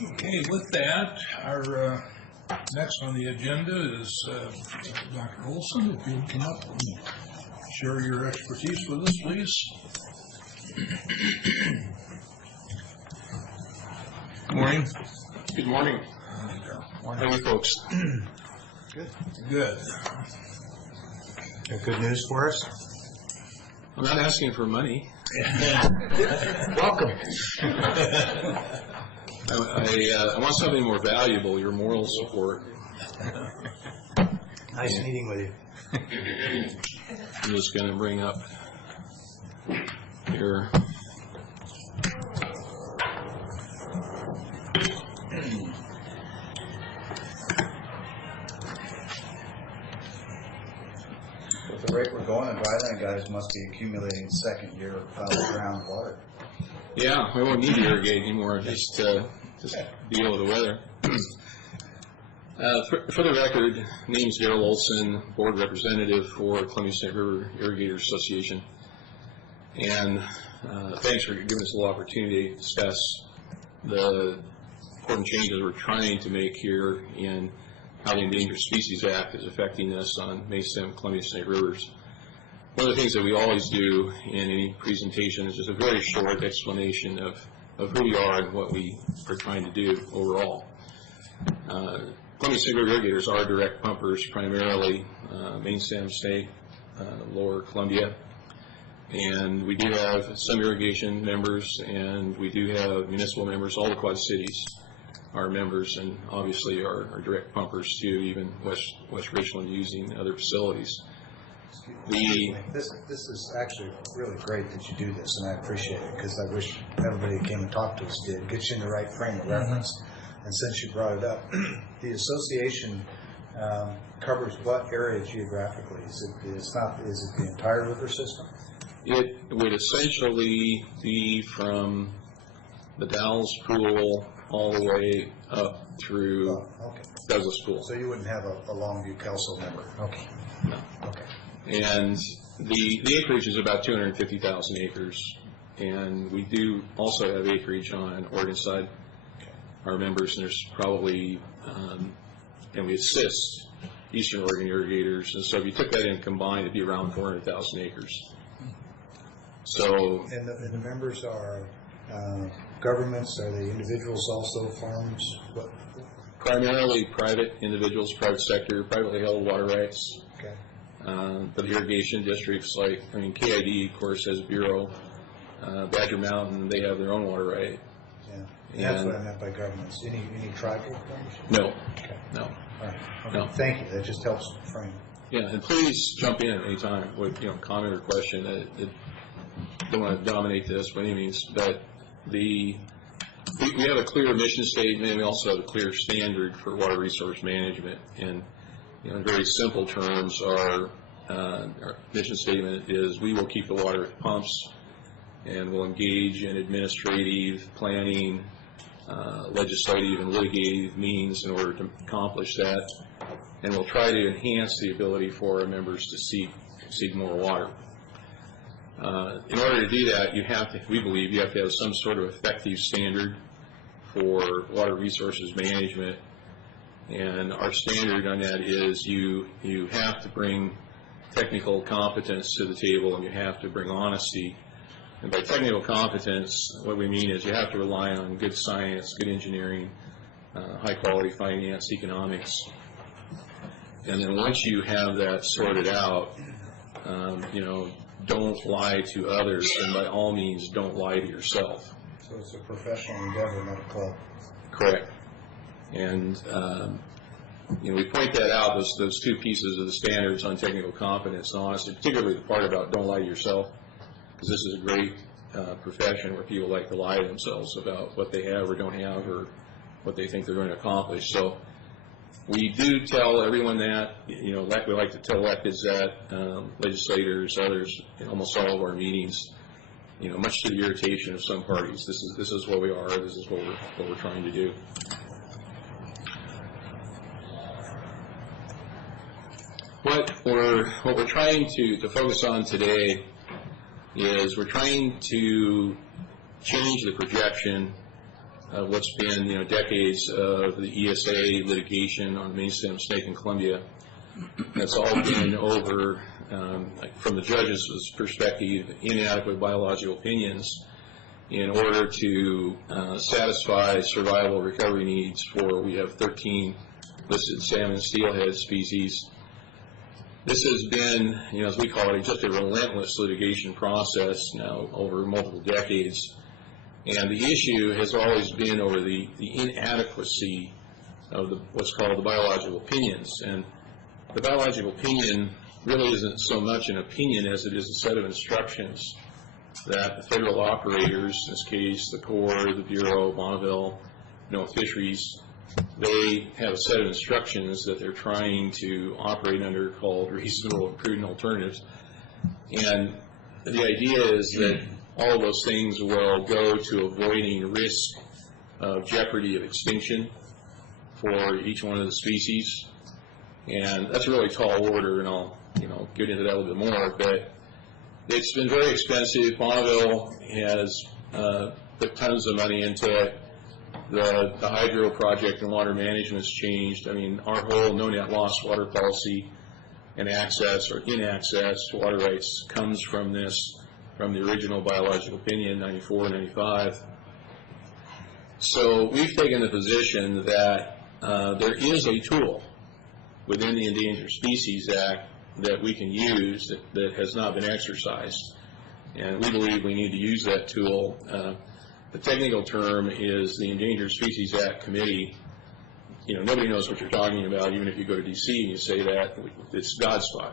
Okay, with that, our next on the agenda is Dr. Olson. If you'd come up and share your expertise with us, please. Good morning. Good morning. How are you folks? Good. Good. Got good news for us? I'm not asking for money. Welcome. I want something more valuable, your moral support. Nice meeting with you. I'm just going to bring up your With the rate we're going, the dryland guys must be accumulating second year of groundwater. Yeah, we won't need to irrigate anymore, just deal with the weather. For the record, name's Darrell Olson, board representative for Columbia Snake River Irrigators Association. And thanks for giving us a little opportunity to discuss the important changes we're trying to make here in how the Endangered Species Act is affecting us on Mesa and Columbia Snake Rivers. One of the things that we always do in any presentation is just a very short explanation of who we are and what we are trying to do overall. Columbia St. River Irrigators are direct pumpers, primarily main stem snake, lower Columbia. And we do have some irrigation members, and we do have municipal members. All the Quad Cities are members, and obviously are direct pumpers too, even West Richland using other facilities. This is actually really great that you do this, and I appreciate it, because I wish everybody who came and talked to us did. Get you in the right frame of reference. And since you brought it up, the association covers what area geographically? Is it the entire river system? It would essentially be from the Dalles Pool all the way up through Douglas Pool. So you wouldn't have a Longview Kelso member? Okay. No. Okay. And the acreage is about 250,000 acres, and we do also have acreage on Oregon side. Our members, and there's probably, and we assist Eastern Oregon irrigators, and so if you took that in combined, it'd be around 400,000 acres. So. And the members are governments? Are they individuals also, farms? What? Primarily private individuals, private sector, privately held water rights. Okay. But irrigation districts like, KID, of course, has a bureau. Badger Mountain, they have their own water right. Yeah. That's what I meant by governments. Any tribal governments? No. Okay. No. All right. Okay. No. Thank you. That just helps frame. Yeah, and please jump in at any time with comment or question. Don't want to dominate this by any means, but we have a clear mission statement, and we also have a clear standard for water resource management. And in very simple terms, our mission statement is we will keep the water at the pumps, and we'll engage in administrative, planning, legislative, and litigative means in order to accomplish that. And we'll try to enhance the ability for our members to seek more water. In order to do that, we believe you have to have some sort of effective standard for water resources management. And our standard on that is you have to bring technical competence to the table, and you have to bring honesty. And by technical competence, what we mean is you have to rely on good science, good engineering, high-quality finance, economics. And then once you have that sorted out, don't lie to others, and by all means, don't lie to yourself. So it's a professional endeavor, not a club. Correct. And we point that out, those two pieces of the standards on technical competence and honesty, particularly the part about don't lie to yourself, because this is a great profession where people like to lie to themselves about what they have or don't have or what they think they're going to accomplish. So we do tell everyone that, we like to tell electeds that, legislators, others, in almost all of our meetings, much to the irritation of some parties. This is what we are. This is what we're trying to do. What we're trying to focus on today is we're trying to change the projection of what's been decades of the ESA litigation on main stem snake in Columbia. That's all been over, from the judge's perspective, inadequate biological opinions in order to satisfy survival recovery needs for, we have 13 listed salmon steelhead species. This has been, as we call it, just a relentless litigation process now over multiple decades. And the issue has always been over the inadequacy of what's called the biological opinions. And the biological opinion really isn't so much an opinion as it is a set of instructions that the federal operators, in this case the Corps, the Bureau, Bonneville, Fisheries, they have a set of instructions that they're trying to operate under called reasonable and prudent alternatives. And the idea is that all of those things will go to avoiding risk of jeopardy of extinction for each one of the species. And that's a really tall order, and I'll get into that a little bit more, but it's been very expensive. Bonneville has put tons of money into it. The hydro project and water management has changed. Our whole no net loss water policy and access or inaccess to water rights comes from the original biological opinion, 94, 95. So we've taken the position that there is a tool within the Endangered Species Act that we can use that has not been exercised. And we believe we need to use that tool. The technical term is the Endangered Species Act Committee. Nobody knows what you're talking about, even if you go to D.C. and you say that. It's GodSpot.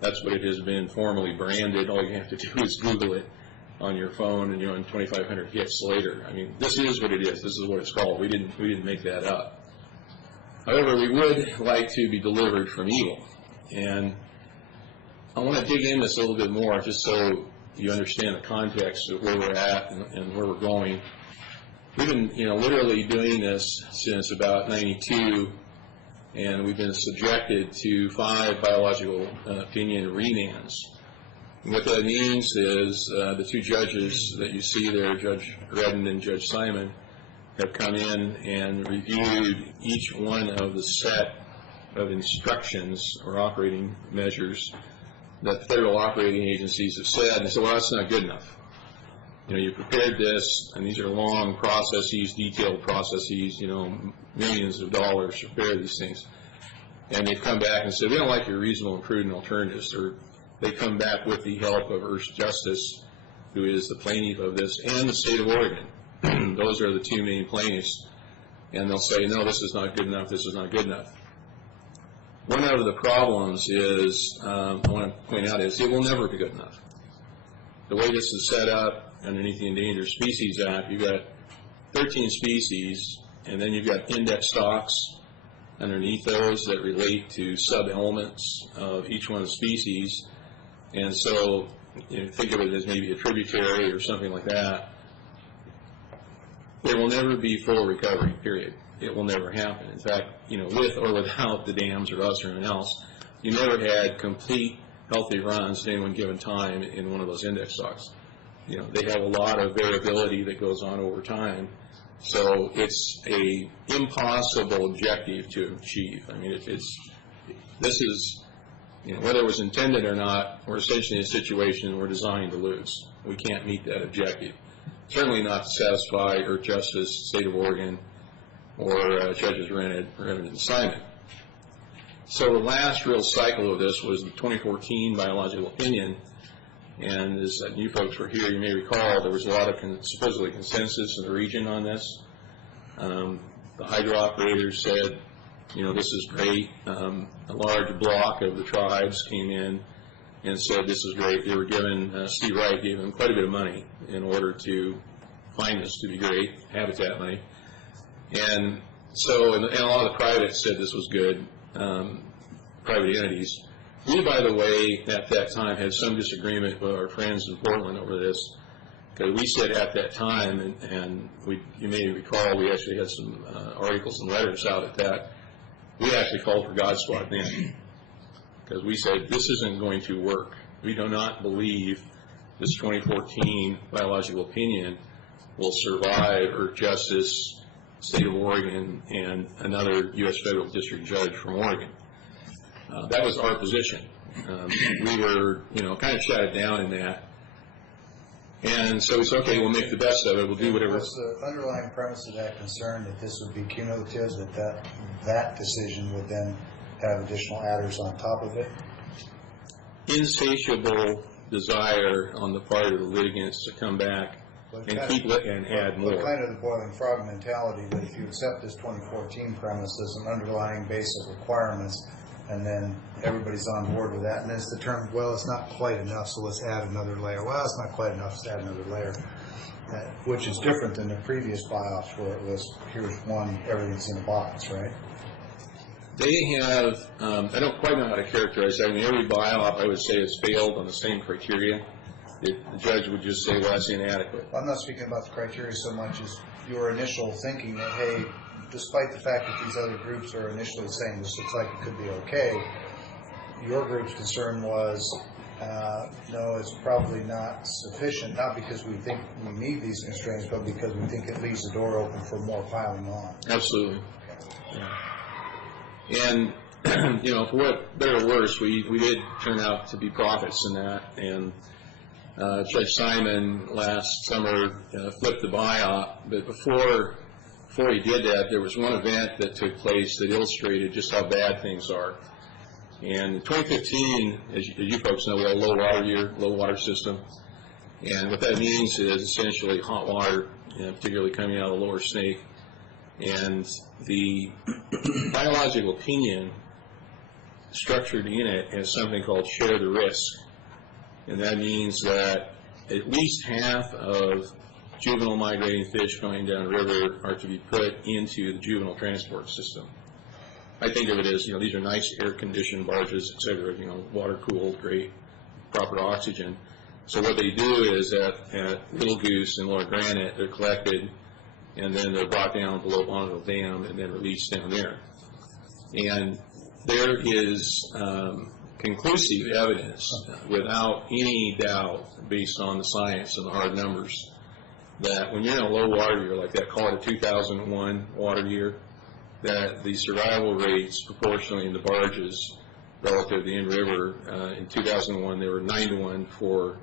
That's what it has been formally branded. All you have to do is Google it on your phone, and 2,500 hits later. I mean, this is what it is. This is what it's called. We didn't make that up. However, we would like to be delivered from evil. And I want to dig into this a little bit more just so you understand the context of where we're at and where we're going. We've been, literally doing this since about 92, and we've been subjected to 5 biological opinion remands. And what that means is the 2 judges that you see there, Judge Redden and Judge Simon, have come in and reviewed each one of the set of instructions or operating measures that federal operating agencies have said, and they said, well, that's not good enough. You prepared this, and these are long processes, detailed processes, millions of dollars to prepare these things. And they've come back and said, we don't like your reasonable and prudent alternatives. Or they come back with the help of Earthjustice, who is the plaintiff of this, and the state of Oregon. Those are the 2 main plaintiffs. And they'll say, no, this is not good enough, this is not good enough. One of the problems is, I want to point out, is it will never be good enough. The way this is set up underneath the Endangered Species Act, you've got 13 species, and then you've got index stocks underneath those that relate to sub-elements of each one of the species. And so, think of it as maybe a tributary or something like that. There will never be full recovery, period. It will never happen. In fact, with or without the dams or us or anyone else, you never had complete healthy runs at any one given time in one of those index stocks. They have a lot of variability that goes on over time. So it's a impossible objective to achieve. I mean, this is, whether it was intended or not, we're essentially in a situation we're designed to lose. We can't meet that objective. Certainly not to satisfy Earthjustice, State of Oregon, or Judges Redden and Simon. So the last real cycle of this was the 2014 biological opinion, and as you folks were here, you may recall there was a lot of supposedly consensus in the region on this. The hydro operators said, this is great. A large block of the tribes came in and said this is great. They were given, Steve Wright gave them quite a bit of money in order to find this to be great, habitat money. And so, and a lot of the privates said this was good, private entities. We, by the way, at that time had some disagreement with our friends in Portland over this, because we said at that time, and you may recall, we actually had some articles and letters out at that, we actually called for GodSpot then, because we said this isn't going to work. We do not believe this 2014 biological opinion will survive Earthjustice, State of Oregon, and another U.S. federal district judge from Oregon. That was our position. We were, kind of shouted down in that. And so we said, okay, we'll make the best of it. We'll do whatever. Was the underlying premise of that concern that this would be cumulative, that decision would then have additional adders on top of it? Insatiable desire on the part of the litigants to come back and add more. But kind of the boiling frog mentality that if you accept this 2014 premise as an underlying base of requirements, and then everybody's on board with that, and then it's determined, well, it's not quite enough, so let's add another layer. Well, it's not quite enough, let's add another layer, which is different than the previous BIOPS where it was, here's one, everything's in a box, right? They have, I don't quite know how to characterize that. I mean, every BIOP, I would say, has failed on the same criteria. The judge would just say, well, that's inadequate. I'm not speaking about the criteria so much as your initial thinking that, hey, despite the fact that these other groups are initially saying this looks like it could be okay, your group's concern was, no, it's probably not sufficient, not because we think we need these constraints, but because we think it leaves the door open for more piling on. Absolutely. Yeah. And you know, for what better or worse, we did turn out to be prophets in that. And Judge Simon last summer flipped the BIOP, but before he did that, there was one event that took place that illustrated just how bad things are. And in 2015, as you folks know, we had a low water year, low water system. And what that means is essentially hot water, particularly coming out of the lower snake. And the biological opinion structured in it has something called share the risk. And that means that at least half of juvenile migrating fish going down river are to be put into the juvenile transport system. I think of it as, you know, these are nice air-conditioned barges, et cetera, you know, water-cooled, great, proper oxygen. So what they do is at Little Goose and Lower Granite, they're collected, and then they're brought down below Bonneville Dam and then released down there. And there is conclusive evidence, without any doubt, based on the science and the hard numbers, that when you're in a low water year like that, call it a 2001 water year, that the survival rates proportionally in the barges relative to the in-river, in 2001 they were 9-to-1 for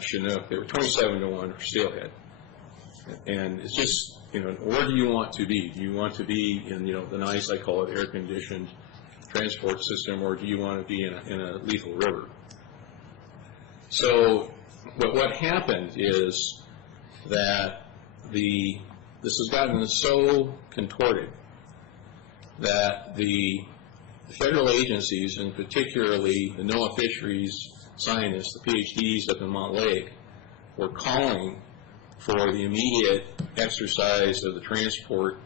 Chinook, they were 27-to-1 for steelhead. And it's just, you know, where do you want to be? Do you want to be in, you know, the nice, I call it, air-conditioned transport system, or do you want to be in a lethal river? So what happened is that this has gotten so contorted that the federal agencies, and particularly the NOAA fisheries scientists, the PhDs up in Mont Lake, were calling for the immediate exercise of the transport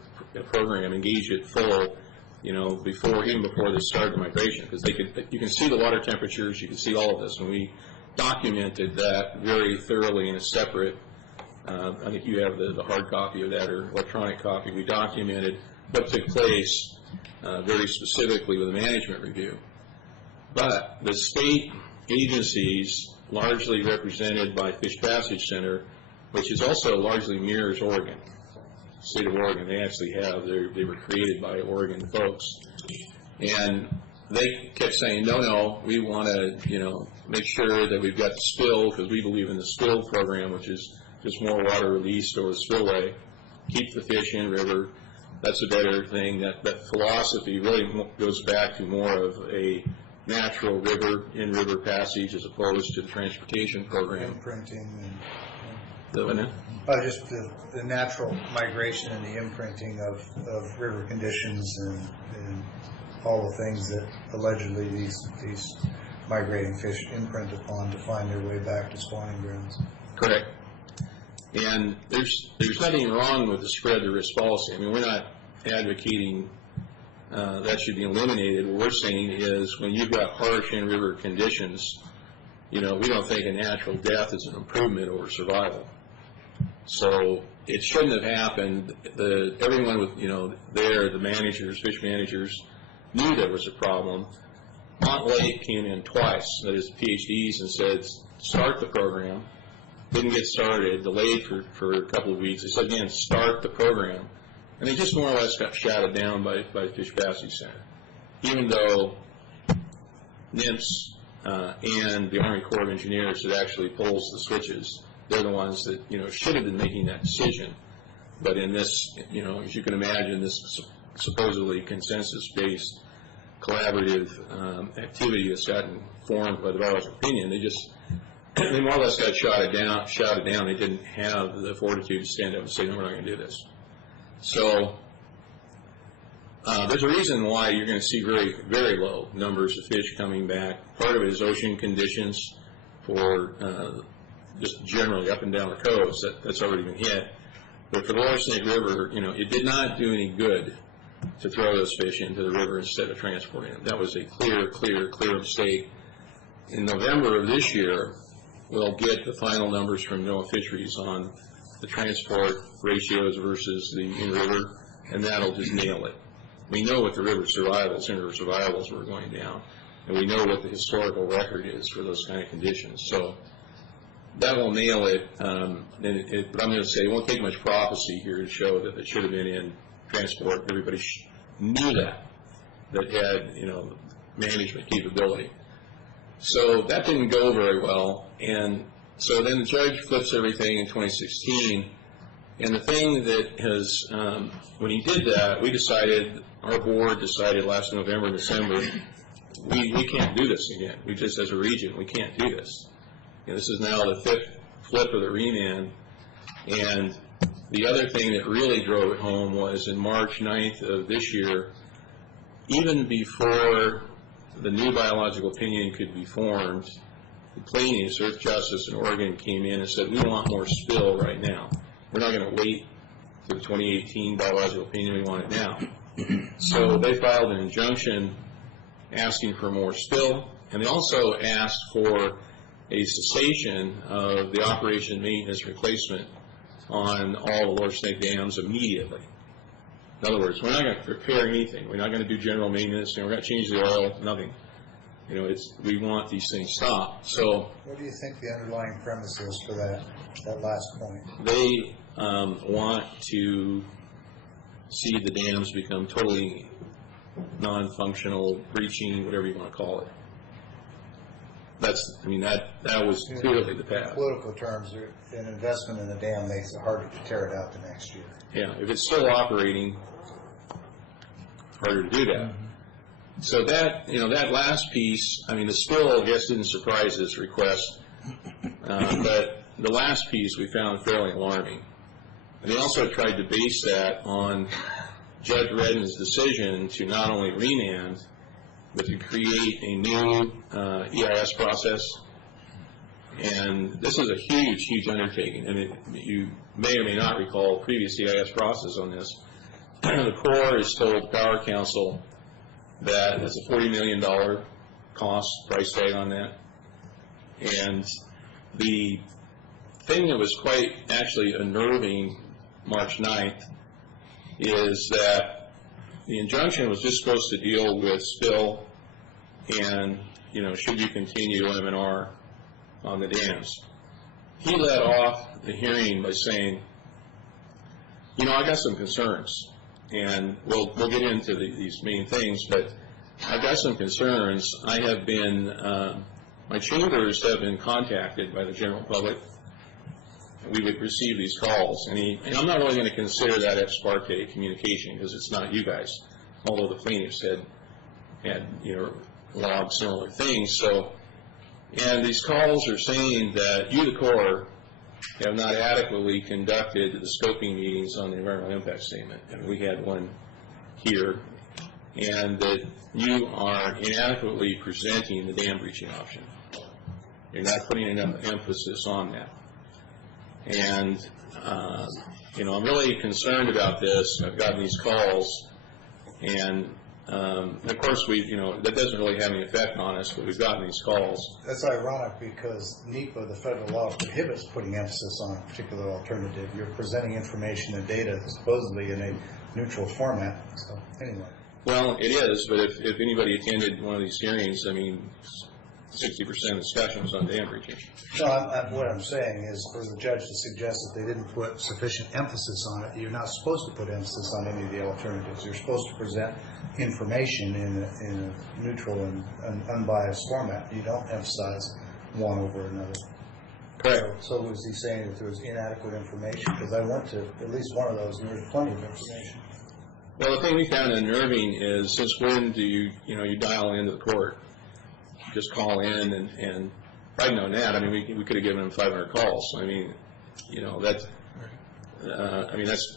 program, engage it full, you know, even before they started the migration, because you can see the water temperatures, you can see all of this, and we documented that very thoroughly in a separate, I think you have the hard copy of that or electronic copy. We documented what took place very specifically with a management review. But the state agencies, largely represented by Fish Passage Center, which is also largely mirrors Oregon, state of Oregon, they actually have, they were created by Oregon folks, and they kept saying, no, we want to, you know, make sure that we've got the spill, because we believe in the spill program, which is just more water released over the spillway, keep the fish in river. That's a better thing. That philosophy really goes back to more of a natural river, in-river passage, as opposed to the transportation program. Imprinting and just the natural migration and the imprinting of river conditions and all the things that allegedly these migrating fish imprint upon to find their way back to spawning grounds. Correct. And there's nothing wrong with the spread the risk policy. I mean, we're not advocating that should be eliminated. What we're saying is when you've got harsh in-river conditions, you know, we don't think a natural death is an improvement over survival. So it shouldn't have happened. Everyone with, you know, the managers, fish managers, knew there was a problem. Mont Lake came in twice, that is PhDs, and said, start the program. Didn't get started, delayed for a couple of weeks. They said, again, start the program. And they just more or less got shouted down by Fish Passage Center. Even though NIMS and the Army Corps of Engineers that actually pulls the switches, they're the ones that, you know, should have been making that decision. But in this, you know, as you can imagine, this supposedly consensus-based collaborative activity that's gotten formed by the biological opinion, they more or less got shouted down. They didn't have the fortitude to stand up and say, no, we're not going to do this. So there's a reason why you're going to see very, very low numbers of fish coming back. Part of it is ocean conditions for just generally up and down the coast. That's already been hit. But for the Lower Snake River, you know, it did not do any good to throw those fish into the river instead of transporting them. That was a clear mistake. In November of this year, we'll get the final numbers from NOAA Fisheries on the transport ratios versus the in-river, and that'll just nail it. We know what the river survivals, in-river survivals were going down, and we know what the historical record is for those kind of conditions. So that will nail it, but I'm going to say it won't take much prophecy here to show that it should have been in transport. Everybody knew that. that had, management capability. So that didn't go very well, and so then the judge flips everything in 2016, and the thing that has, when he did that, our board decided last November, December, we can't do this again. We just, as a region, we can't do this. This is now the 5th flip of the remand, and the other thing that really drove it home was in March 9th of this year, even before the new biological opinion could be formed, the plaintiffs, Earth Justice in Oregon, came in and said, we want more spill right now. We're not going to wait for the 2018 biological opinion, we want it now. So they filed an injunction asking for more spill, and they also asked for a cessation of the operation, maintenance, replacement on all the Lower Snake dams immediately. In other words, we're not going to repair anything. We're not going to do general maintenance. We're going to change the oil, nothing. We want these things stopped. So, what do you think the underlying premise is for that last point? They want to see the dams become totally non-functional, breaching, whatever you want to call it. That was clearly the path. In political terms, an investment in a dam makes it harder to tear it out the next year. Yeah, if it's still operating, harder to do that. So that, that last piece, the spill, I guess, didn't surprise this request, but the last piece we found fairly alarming. And they also tried to base that on Judge Redden's decision to not only remand, but to create a new EIS process. And this is a huge, huge undertaking. And you may or may not recall the previous EIS process on this. The Corps has told the Power Council that it's a $40 million cost, price tag on that. And the thing that was quite actually unnerving March 9th is that the injunction was just supposed to deal with spill and, should you continue M&R on the dams. He led off the hearing by saying, I got some concerns, and we'll get into these main things, but I've got some concerns. I have been, my chambers have been contacted by the general public. We would receive these calls, and I'm not really going to consider that ex parte communication because it's not you guys, although the plaintiffs had logged similar things. So, and these calls are saying that you, the Corps, have not adequately conducted the scoping meetings on the environmental impact statement, and we had one here, and that you are inadequately presenting the dam breaching option. You're not putting enough emphasis on that. And, I'm really concerned about this. I've gotten these calls, and of course, that doesn't really have any effect on us, but we've gotten these calls. That's ironic because NEPA, the federal law, prohibits putting emphasis on a particular alternative. You're presenting information and data supposedly in a neutral format. So, anyway. Well, it is, but if anybody attended one of these hearings, 60% of the discussion was on dam breaching. No, what I'm saying is for the judge to suggest that they didn't put sufficient emphasis on it, you're not supposed to put emphasis on any of the alternatives. You're supposed to present information in a neutral and unbiased format. You don't emphasize one over another. Correct. So was he saying that there was inadequate information? Because I went to at least one of those and there's plenty of information. Well, the thing we found unnerving is since when do you dial into the court? Just call in and I've known that. We could have given them 500 calls. That's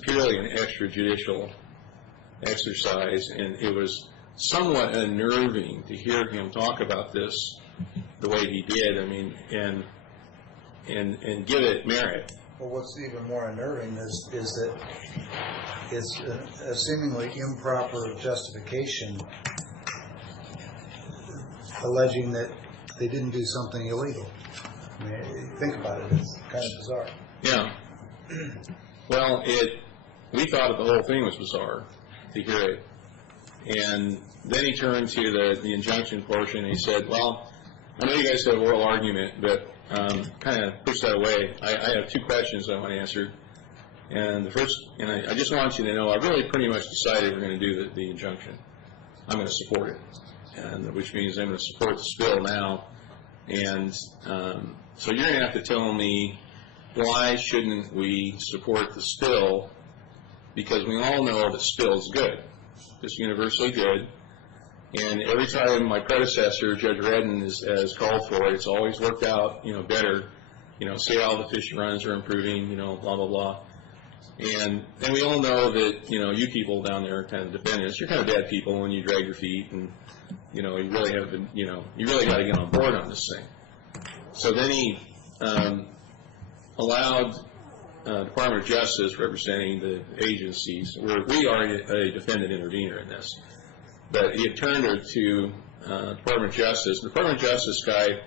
purely an extrajudicial exercise, and it was somewhat unnerving to hear him talk about this the way he did. And give it merit. Well, what's even more unnerving is that it's a seemingly improper justification alleging that they didn't do something illegal. Think about it. It's kind of bizarre. Yeah. Well, we thought that the whole thing was bizarre to hear it. And then he turned to the injunction portion and he said, well, I know you guys had an oral argument, but kind of push that away. I have two questions I want to answer. And the first, I just want you to know, I really pretty much decided we're going to do the injunction. I'm going to support it, and which means I'm going to support the spill now. And so you're going to have to tell me, why shouldn't we support the spill? Because we all know that spill is good. It's universally good. And every time my predecessor, Judge Redden, has called for it, it's always worked out, better. Say all the fish runs are improving, blah, blah, blah. And we all know that, you people down there are kind of defendants. You're kind of bad people when you drag your feet, and, you really have been, you really got to get on board on this thing. So then he allowed Department of Justice, representing the agencies, where we are a defendant intervener in this. But he had turned her to Department of Justice. The Department of Justice guy,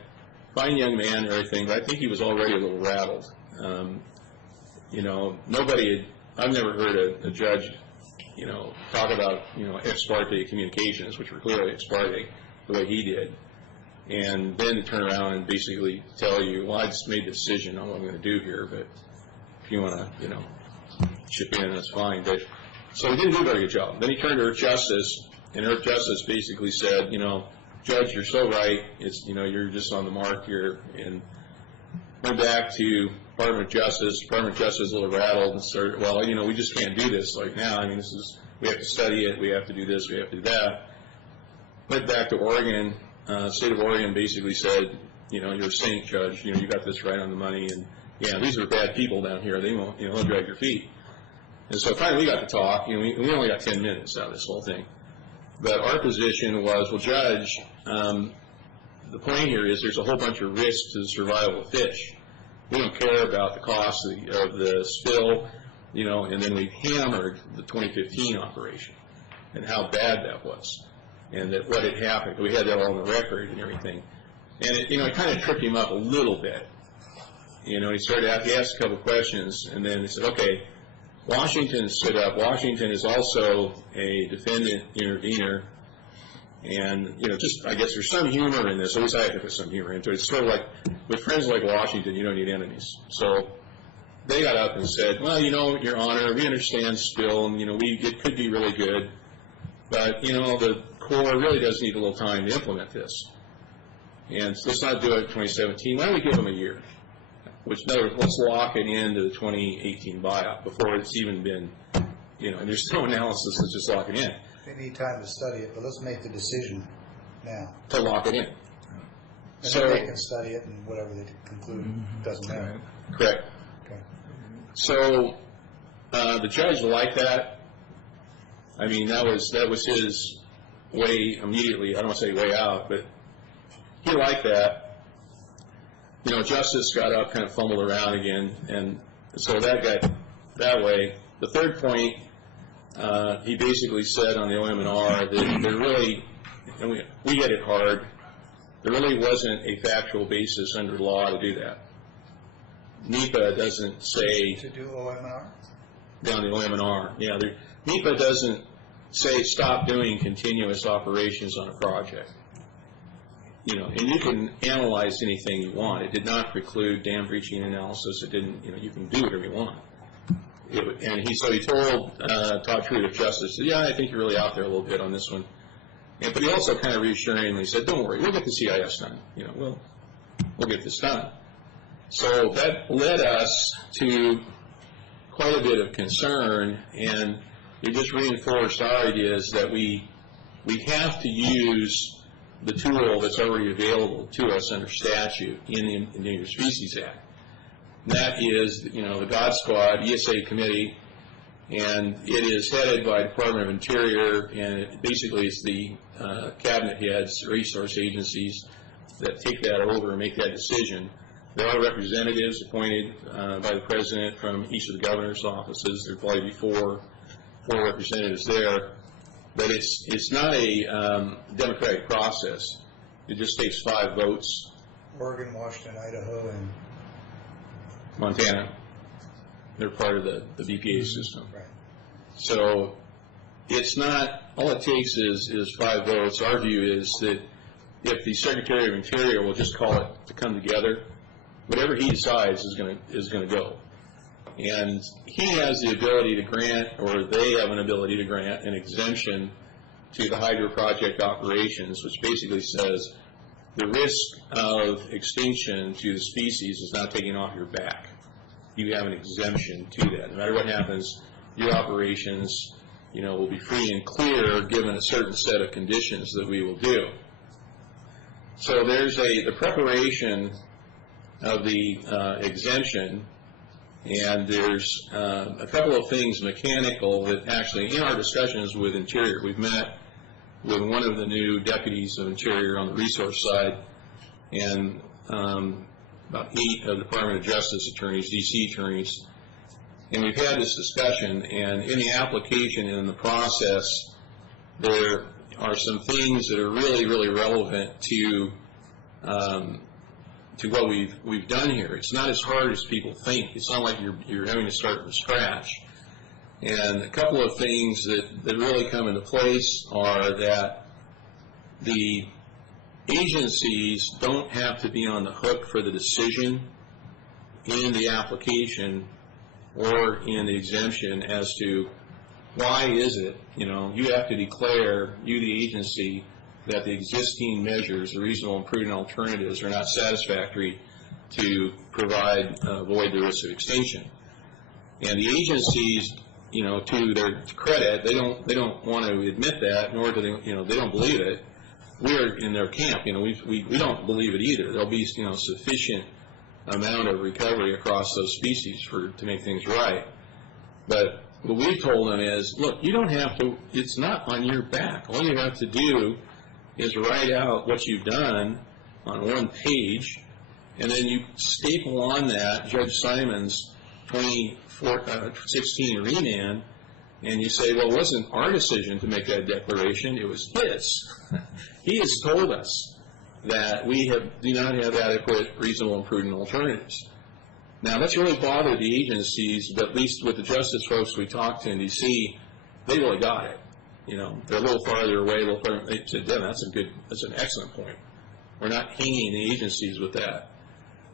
fine young man and everything, but I think he was already a little rattled. I've never heard a judge, talk about, ex parte communications, which were clearly ex parte, the way he did. And then to turn around and basically tell you, well, I just made the decision on what I'm going to do here, but if you want to, chip in, that's fine. But, so he didn't do a very good job. Then he turned to Earth Justice, and Earth Justice basically said, Judge, you're so right. It's, you're just on the mark here. And went back to Department of Justice. Department of Justice was a little rattled and started, well, we just can't do this like now. I mean, we have to study it. We have to do this. We have to do that. Went back to Oregon. State of Oregon basically said, you're a saint, Judge. You got this right on the money. And, yeah, these are bad people down here. They won't, they'll drag your feet. And so finally we got to talk. We only got 10 minutes out of this whole thing. But our position was, well, Judge, the point here is there's a whole bunch of risks to the survival of fish. We don't care about the cost of the spill, and then we hammered the 2015 operation and how bad that was and that what had happened. We had that all on the record and everything. And it kind of tripped him up a little bit. He asked a couple of questions, and then he said, okay, Washington stood up. Washington is also a defendant intervener. And, I guess there's some humor in this. At least I have to put some humor into it. It's sort of like, with friends like Washington, you don't need enemies. So they got up and said, well, Your Honor, we understand spill, and, it could be really good. But, the Corps really does need a little time to implement this. And so let's not do it in 2017. Why don't we give them a year? Which, in other words, let's lock it into the 2018 buyout before it's even been, and there's no analysis, let's just lock it in. They need time to study it, but let's make the decision now. To lock it in. And So then they can study it, and whatever they conclude doesn't matter. Correct. Okay. So the judge liked that. I mean, that was his way immediately. I don't want to say way out, but he liked that. Justice got up, kind of fumbled around again, and so that got that way. The third point, he basically said on the OM&R that there really, and we hit it hard, there really wasn't a factual basis under law to do that. NEPA doesn't say... To do OM&R? Down the OM&R, yeah. NEPA doesn't say stop doing continuous operations on a project. And you can analyze anything you want. It did not preclude dam breaching analysis. It didn't, you can do whatever you want. So he told Todd Truitt of Justice, yeah, I think you're really out there a little bit on this one. But he also kind of reassuringly said, don't worry, we'll get the CIS done. We'll get this done. So that led us to quite a bit of concern, and it just reinforced our ideas that we have to use the tool that's already available to us under statute in the Endangered Species Act. And that is, the God Squad ESA committee, and it is headed by Department of Interior, and it basically it's the cabinet heads, resource agencies that take that over and make that decision. There are representatives appointed by the president from each of the governor's offices. There will probably be four representatives there. But it's not a democratic process. It just takes 5 votes. Oregon, Washington, Idaho, and Montana. They're part of the BPA system. right. So it's not, all it takes is 5 votes. Our view is that if the Secretary of Interior will just call it to come together, whatever he decides is going to go. And he has the ability to grant, or they have an ability to grant, an exemption to the hydro project operations, which basically says the risk of extinction to the species is not taken off your back. You have an exemption to that. No matter what happens, your operations, will be free and clear given a certain set of conditions that we will do. So there's the preparation of the exemption, and there's a couple of things mechanical that actually, in our discussions with Interior, we've met with one of the new deputies of Interior on the resource side, and about 8 of the Department of Justice attorneys, DC attorneys, and we've had this discussion, and in the application and in the process, there are some things that are really, really relevant to what we've done here. It's not as hard as people think. It's not like you're having to start from scratch. And a couple of things that really come into place are that the agencies don't have to be on the hook for the decision in the application or in the exemption as to why is it, you have to declare, you the agency, that the existing measures, the reasonable and prudent alternatives, are not satisfactory to avoid the risk of extinction. And the agencies, to their credit, they don't want to admit that, nor do they, they don't believe it. We're in their camp, we don't believe it either. There'll be, sufficient amount of recovery across those species to make things right. But what we've told them is, look, you don't have to, it's not on your back. All you have to do is write out what you've done on one page, and then you staple on that Judge Simon's 2016 remand, and you say, well, it wasn't our decision to make that declaration, it was his. He has told us that we do not have adequate, reasonable, and prudent alternatives. Now, that's really bothered the agencies, but at least with the justice folks we talked to in D.C., they really got it. They're a little farther away. They said, "Damn, that's an excellent point. We're not hanging the agencies with that."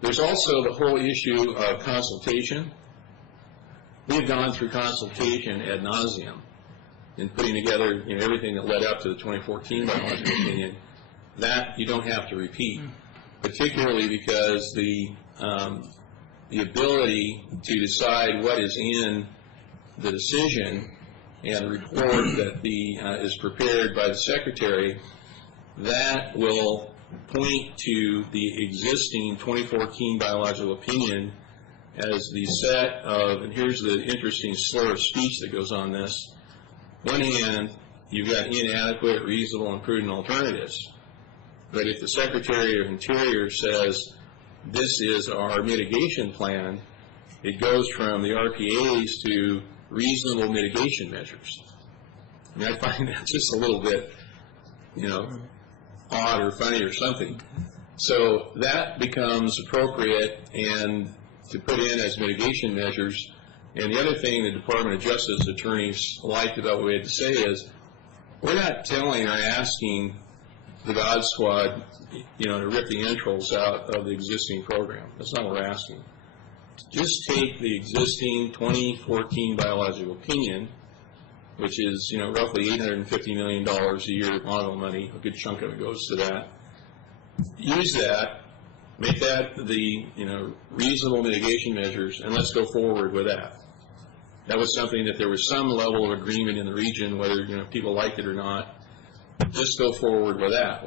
There's also the whole issue of consultation. We've gone through consultation ad nauseum in putting together everything that led up to the 2014 biological opinion. That you don't have to repeat, particularly because the ability to decide what is in the decision and the report that is prepared by the Secretary, that will point to the existing 2014 biological opinion as the set of, and here's the interesting slur of speech that goes on this. On one hand, you've got inadequate, reasonable, and prudent alternatives. But if the Secretary of Interior says this is our mitigation plan, it goes from the RPAs to reasonable mitigation measures. I mean, I find that just a little bit, odd or funny or something. So that becomes appropriate and to put in as mitigation measures. And the other thing the Department of Justice attorneys liked about what we had to say is, we're not telling or asking the God Squad, to rip the entrails out of the existing program. That's not what we're asking. Just take the existing 2014 biological opinion, which is, roughly $850 million a year of model money. A good chunk of it goes to that. Use that, make that the, reasonable mitigation measures, and let's go forward with that. That was something that there was some level of agreement in the region, whether, people liked it or not. Just go forward with that.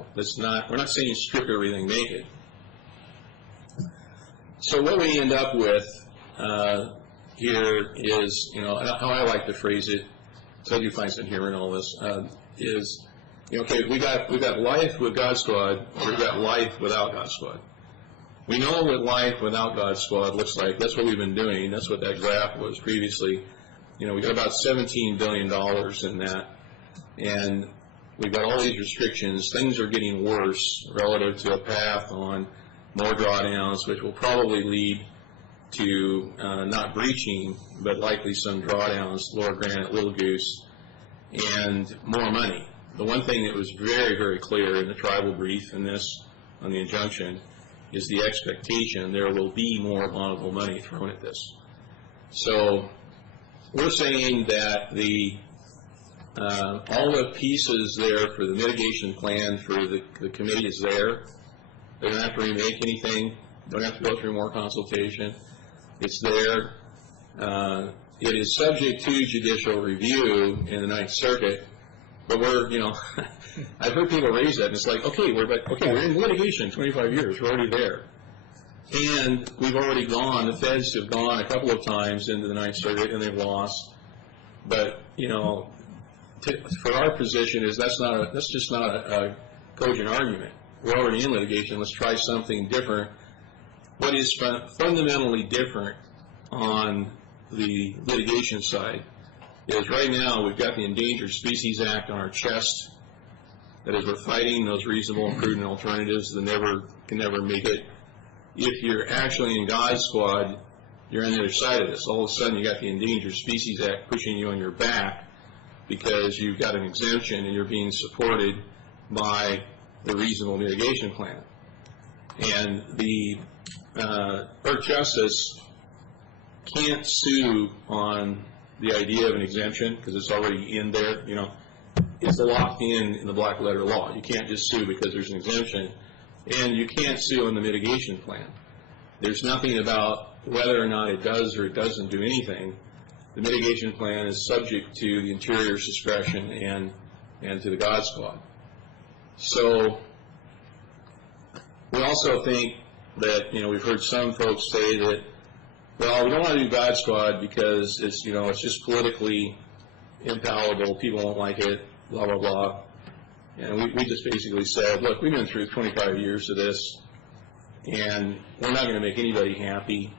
We're not saying strip everything naked. So what we end up with here is, how I like to phrase it, so I do find some humor in all this, is, okay, we got life with God Squad, or we've got life without God Squad. We know what life without God Squad looks like. That's what we've been doing. That's what that graph was previously. We got about $17 billion in that, and we've got all these restrictions. Things are getting worse relative to a path on more drawdowns, which will probably lead to not breaching, but likely some drawdowns, Lower Granite, Little Goose, and more money. The one thing that was very, very clear in the tribal brief in this, on the injunction, is the expectation there will be more vulnerable money thrown at this. So we're saying that the all the pieces there for the mitigation plan for the committee is there. They don't have to remake anything, don't have to go through more consultation. It's there. It is subject to judicial review in the Ninth Circuit, but we're, I've heard people raise that, and it's like, okay, we're in litigation 25 years, we're already there. And we've already gone, the feds have gone a couple of times into the Ninth Circuit, and they've lost. But, for our position is that's just not a cogent argument. We're already in litigation, let's try something different. What is fundamentally different on the litigation side is right now we've got the Endangered Species Act on our chest. That is, we're fighting those reasonable and prudent alternatives that can never make it. If you're actually in God's squad, you're on the other side of this. All of a sudden, you got the Endangered Species Act pushing you on your back because you've got an exemption and you're being supported by the reasonable mitigation plan. And the Earth Justice can't sue on the idea of an exemption because it's already in there. It's locked in the black letter law. You can't just sue because there's an exemption. And you can't sue on the mitigation plan. There's nothing about whether or not it does or it doesn't do anything. The mitigation plan is subject to the Interior's discretion and to the God Squad. So we also think that, we've heard some folks say that, well, we don't want to do God Squad because it's, it's just politically impalatable, people won't like it, blah, blah, blah. And we just basically said, look, we've been through 25 years of this, and we're not going to make anybody happy.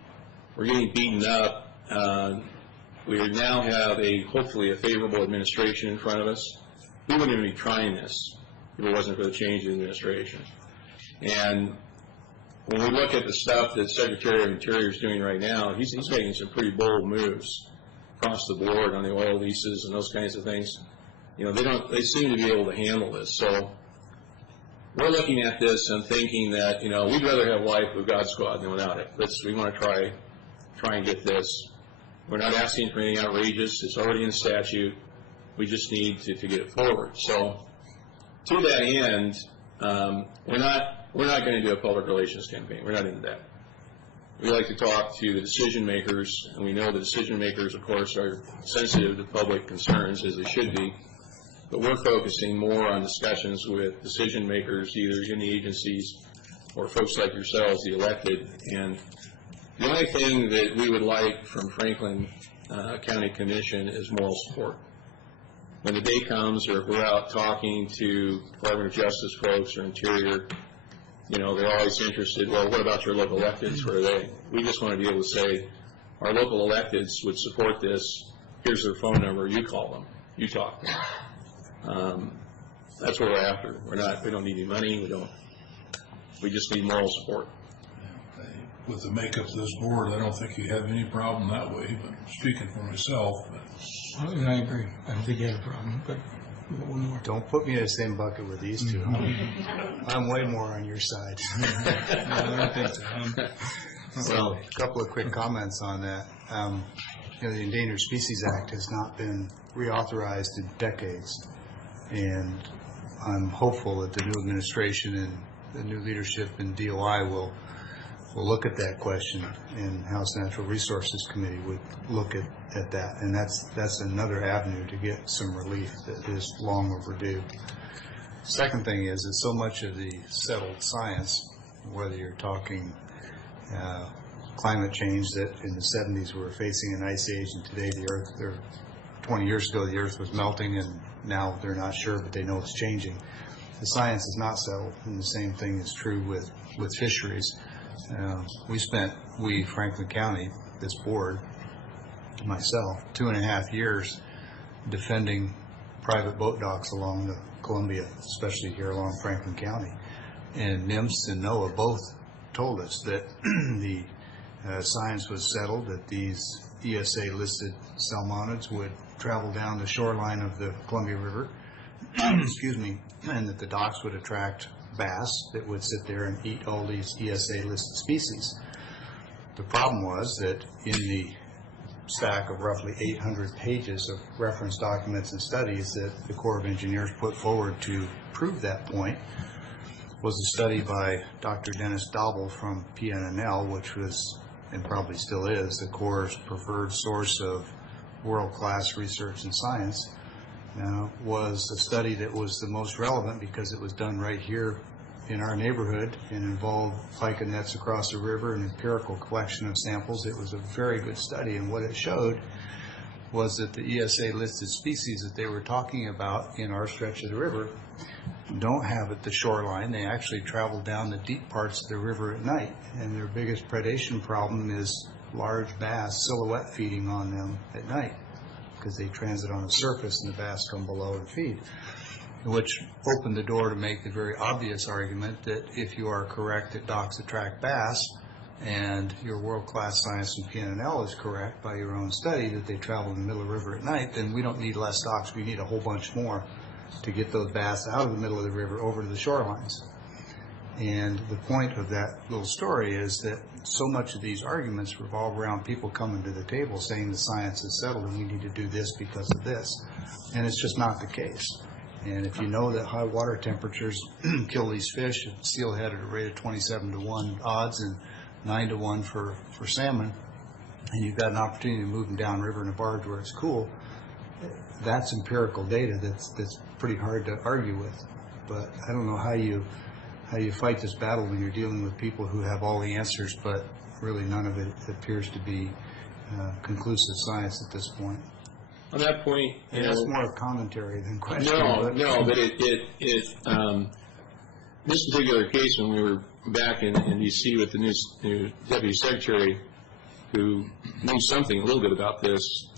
We're getting beaten up. We now have hopefully a favorable administration in front of us. We wouldn't even be trying this if it wasn't for the change in administration. And when we look at the stuff that Secretary of Interior is doing right now, he's making some pretty bold moves across the board on the oil leases and those kinds of things. They seem to be able to handle this. So we're looking at this and thinking that, we'd rather have life with God Squad than without it. We want to try and get this. We're not asking for anything outrageous. It's already in statute. We just need to get it forward. So to that end, we're not going to do a public relations campaign. We're not into that. We like to talk to the decision makers, and we know the decision makers, of course, are sensitive to public concerns, as they should be. But we're focusing more on discussions with decision makers, either in the agencies or folks like yourselves, the elected. And the only thing that we would like from Franklin County Commission is moral support. When the day comes, or if we're out talking to Department of Justice folks or Interior, they're always interested, well, what about your local electeds? Where are they? We just want to be able to say, our local electeds would support this. Here's their phone number. You call them. You talk to them. That's what we're after. We don't need any money. We just need moral support. With the makeup of this board, I don't think you have any problem that way, but speaking for myself. I agree. I don't think you have a problem, but one more. Don't put me in the same bucket with these two. I'm way more on your side. No, I don't think so. So, a couple of quick comments on that. The Endangered Species Act has not been reauthorized in decades, and I'm hopeful that the new administration and the new leadership in DOI will look at that question, and House Natural Resources Committee would look at that, and that's another avenue to get some relief that is long overdue. Second thing is that so much of the settled science, whether you're talking climate change, that in the 70s we were facing an ice age, and today the Earth, 20 years ago the Earth was melting, and now they're not sure, but they know it's changing. The science is not settled, and the same thing is true with fisheries. We, Franklin County, this board, myself, 2.5 years defending private boat docks along the Columbia, especially here along Franklin County. And NIMS and NOAA both told us that the science was settled, that these ESA-listed salmonids would travel down the shoreline of the Columbia River, excuse me, and that the docks would attract bass that would sit there and eat all these ESA-listed species. The problem was that in the stack of roughly 800 pages of reference documents and studies that the Corps of Engineers put forward to prove that point was a study by Dr. Dennis Dobell from PNNL, which was, and probably still is, the Corps' preferred source of world-class research and science. Was a study that was the most relevant because it was done right here in our neighborhood and involved pike and nets across the river and empirical collection of samples. It was a very good study, and what it showed was that the ESA listed species that they were talking about in our stretch of the river don't have at the shoreline. They actually travel down the deep parts of the river at night, and their biggest predation problem is large bass silhouette feeding on them at night because they transit on the surface and the bass come below and feed, which opened the door to make the very obvious argument that if you are correct that docks attract bass and your world-class science from PNNL is correct by your own study that they travel in the middle of the river at night, then we don't need less docks, we need a whole bunch more to get those bass out of the middle of the river over to the shorelines. And the point of that little story is that so much of these arguments revolve around people coming to the table saying the science is settled and we need to do this because of this. And it's just not the case. And if you know that high water temperatures kill these fish, steelhead at a rate of 27-to-1 odds and 9-to-1 for salmon, and you've got an opportunity to move them downriver in a barge where it's cool, that's empirical data that's pretty hard to argue with. But I don't know how you fight this battle when you're dealing with people who have all the answers, but really none of it appears to be conclusive science at this point. On that point, and that's more commentary than question. But this particular case, when we were back in D.C. with the new Deputy Secretary, who knew something a little bit about this,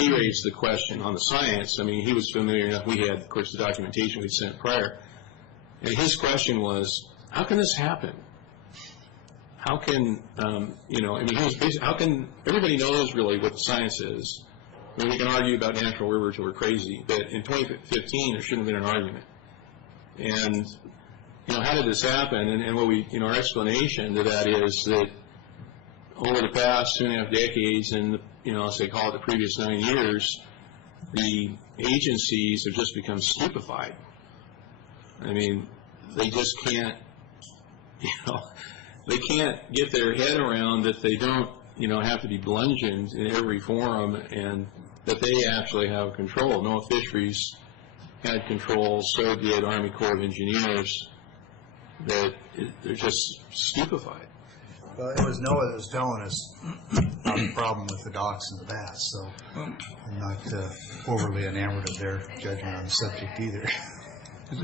he raised the question on the science. I mean, he was familiar enough. We had, of course, the documentation we'd sent prior. And his question was, how can this happen? How can, how can, everybody knows really what the science is. I mean, we can argue about natural rivers till we're crazy, but in 2015, there shouldn't have been an argument. And, how did this happen? And what we, our explanation to that is that over the past 2.5 decades and, let's say call it the previous 9 years, the agencies have just become stupefied. I mean, they just can't, they can't get their head around that they don't, have to be bludgeoned in every forum and that they actually have control. NOAA Fisheries had control, so did Army Corps of Engineers, that they're just stupefied. Well, it was NOAA that was telling us about the problem with the docks and the bass, so I'm not overly enamored of their judgment on the subject either.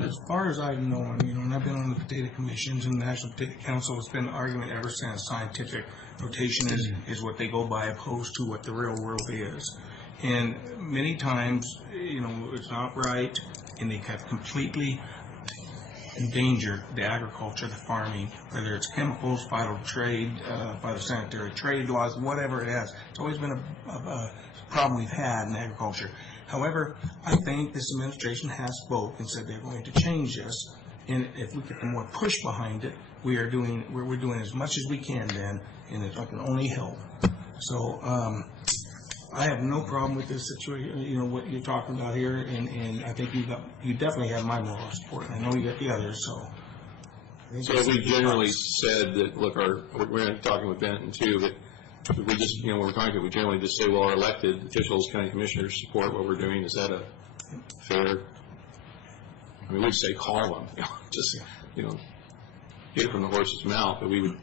As far as I've known, and I've been on the Potato Commissions and the National Potato Council, it's been an argument ever since scientific rotation is what they go by opposed to what the real world is. And many times, it's not right, and they have completely endangered the agriculture, the farming, whether it's chemicals, trade, phytosanitary trade laws, whatever it is. It's always been a problem we've had in agriculture. However, I think this administration has spoke and said they're going to change this, and if we get the more push behind it, we're doing as much as we can then, and it can only help. So I have no problem with this situation, what you're talking about here, and I think you definitely have my moral support, and I know you got the others, so. So we generally said that, look, we're talking with Benton too, but we just, when we're talking, we generally just say, well, our elected officials, county commissioners support what we're doing. Is that a fair? I mean, we'd say call them, just, get it from the horse's mouth, but we would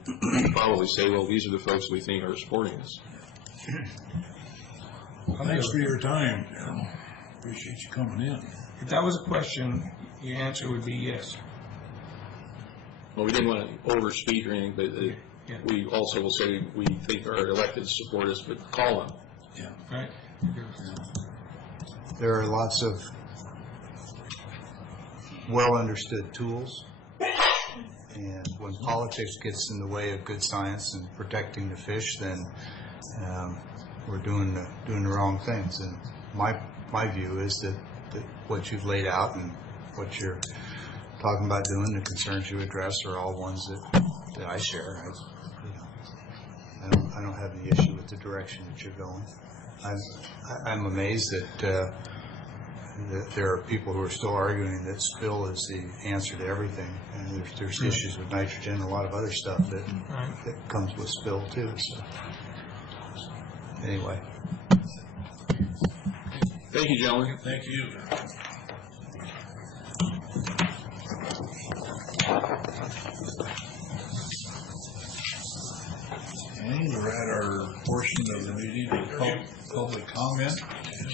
probably say, well, these are the folks we think are supporting us. Thanks for your time. Appreciate you coming in. If that was a question, your answer would be yes. Well, we didn't want to overspeak or anything, but we also will say we think our elected support us, but call them. Yeah. Right. There are lots of well-understood tools, and when politics gets in the way of good science and protecting the fish, then we're doing the wrong things. And my view is that what you've laid out and what you're talking about doing, the concerns you address, are all ones that I share. I don't have any issue with the direction that you're going. I'm amazed that there are people who are still arguing that spill is the answer to everything, and there's issues with nitrogen and a lot of other stuff that comes with spill too. So anyway, Thank you, gentlemen. Thank you. Okay, we're at our portion of the meeting of public comment.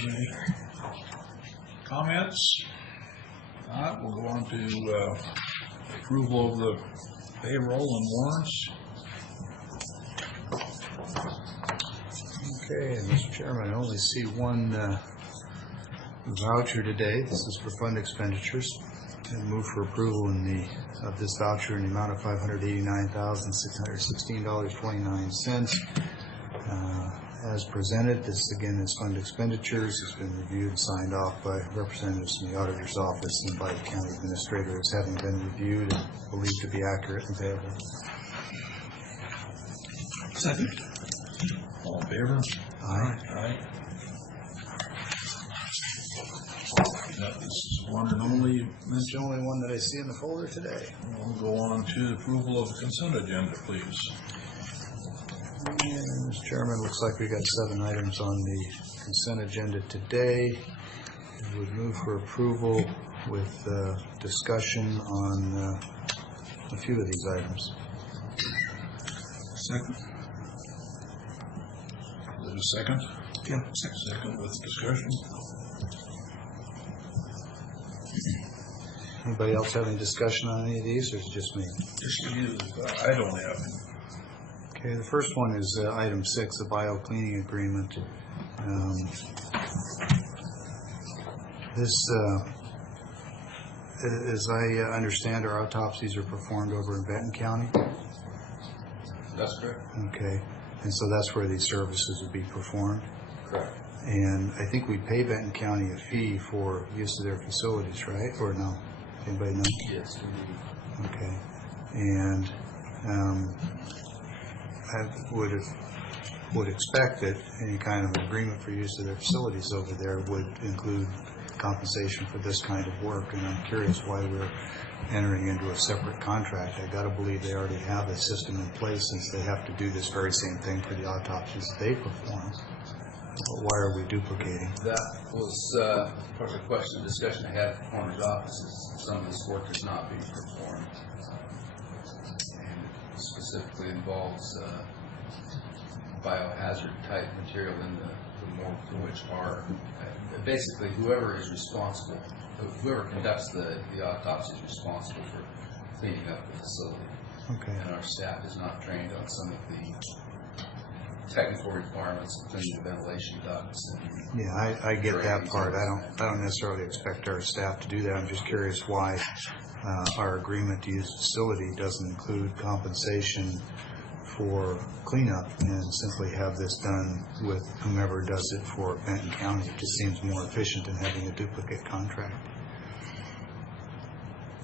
Any comments? Not, we'll go on to approval of the payroll and warrants. okay, Mr. Chairman, I only see one voucher today. This is for fund expenditures. And move for approval of this voucher in the amount of $589,616.29. As presented, this again is fund expenditures. It's been reviewed and signed off by representatives from the auditor's office and by the county administrator as having been reviewed and believed to be accurate and payable. Second. All in favor? Aye. Aye. This is one and only. That's the only one that I see in the folder today. We'll go on to approval of the consent agenda, please. And, Mr. Chairman, looks like we got 7 items on the consent agenda today. We would move for approval with discussion on a few of these items. Second. Is it a second? Yeah. Second with discussion. Anybody else have any discussion on any of these, or is it just me? Just you. I don't have any. Okay, the first one is item 6, the bio-cleaning agreement. This, as I understand, our autopsies are performed over in Benton County. That's correct. Okay, and so that's where these services would be performed. Correct. And I think we pay Benton County a fee for use of their facilities, right? Or no? Anybody know? Yes, we do. Okay. And I would expect that any kind of agreement for use of their facilities over there would include compensation for this kind of work. And I'm curious why we're entering into a separate contract. I got to believe they already have a system in place since they have to do this very same thing for the autopsies that they perform. But why are we duplicating? That was part of the question, discussion I had at the coroner's office is some of this work is not being performed. And it specifically involves biohazard type material in the morgue, for which are basically whoever is responsible, whoever conducts the autopsy is responsible for cleaning up the facility. Okay. And our staff is not trained on some of the technical requirements, including the ventilation ducts. And yeah, I get that part. I don't necessarily expect our staff to do that. I'm just curious why our agreement to use the facility doesn't include compensation for cleanup and simply have this done with whomever does it for Benton County. It just seems more efficient than having a duplicate contract.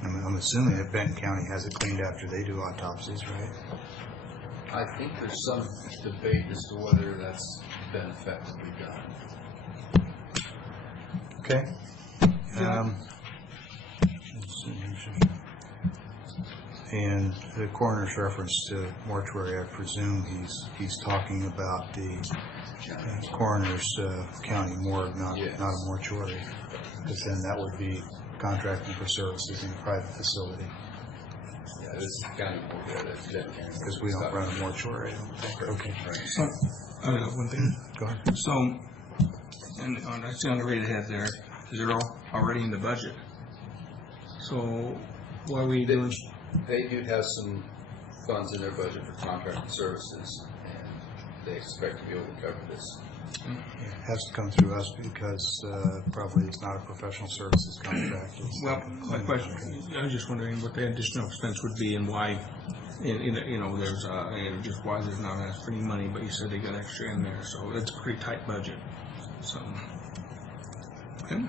I'm assuming that Benton County has it cleaned after they do autopsies, right? I think there's some debate as to whether that's been effectively done. Okay. And the coroner's reference to mortuary, I presume he's talking about the coroner's county morgue, not a mortuary, because then that would be contracting for services in a private facility. Yeah, this is county morgue, Because we don't run a mortuary, I don't think. Okay. So, I got one thing. Go ahead. So, and I see on the rate ahead there, they're all already in the budget. So, what are we doing? They do have some funds in their budget for contracting services, and they expect to be able to cover this. It has to come through us because probably it's not a professional services contract. It's Well, my question, I was just wondering what the additional expense would be and why, there's, and just why there's not as pretty money, but you said they got extra in there, so it's a pretty tight budget. So, okay.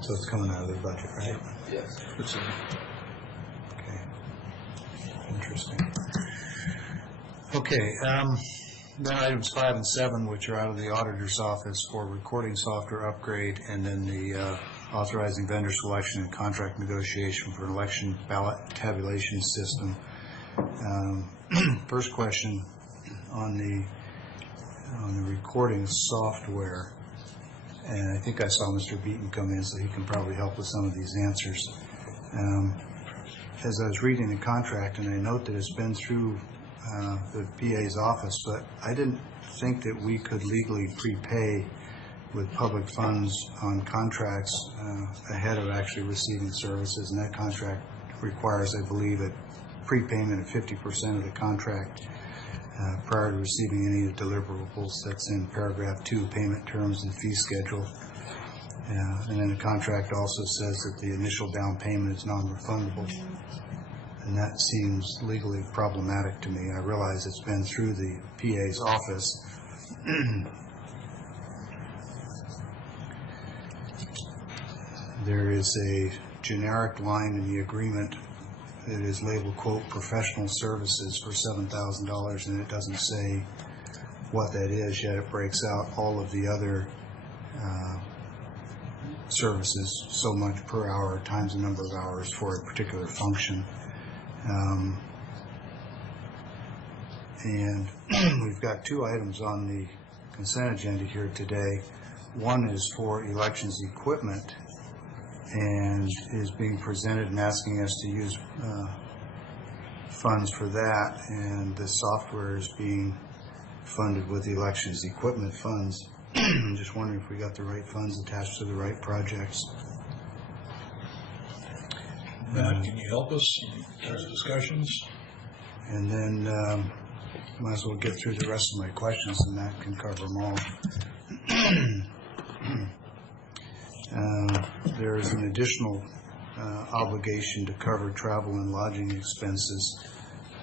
So it's coming out of their budget, right? Yes. It's, Okay. Interesting. Okay, then items 5 and 7, which are out of the auditor's office for recording software upgrade, and then the authorizing vendor selection and contract negotiation for an election ballot tabulation system. First question on the recording software, and I think I saw Mr. Beaton come in, so he can probably help with some of these answers. As I was reading the contract, and I note that it's been through the PA's office, but I didn't think that we could legally prepay with public funds on contracts ahead of actually receiving services, and that contract requires, I believe, a prepayment of 50% of the contract prior to receiving any of the deliverables. That's in paragraph 2, payment terms and fee schedule. And then the contract also says that the initial down payment is non-refundable. And that seems legally problematic to me. I realize it's been through the PA's office. There is a generic line in the agreement that is labeled, quote, professional services for $7,000, and it doesn't say what that is, yet it breaks out all of the other services, so much per hour times the number of hours for a particular function. And we've got 2 items on the consent agenda here today. One is for elections equipment, and is being presented and asking us to use funds for that, and the software is being funded with the elections equipment funds. I'm just wondering if we got the right funds attached to the right projects. Matt, can you help us in those discussions? And then might as well get through the rest of my questions, and that can cover them all. There is an additional obligation to cover travel and lodging expenses.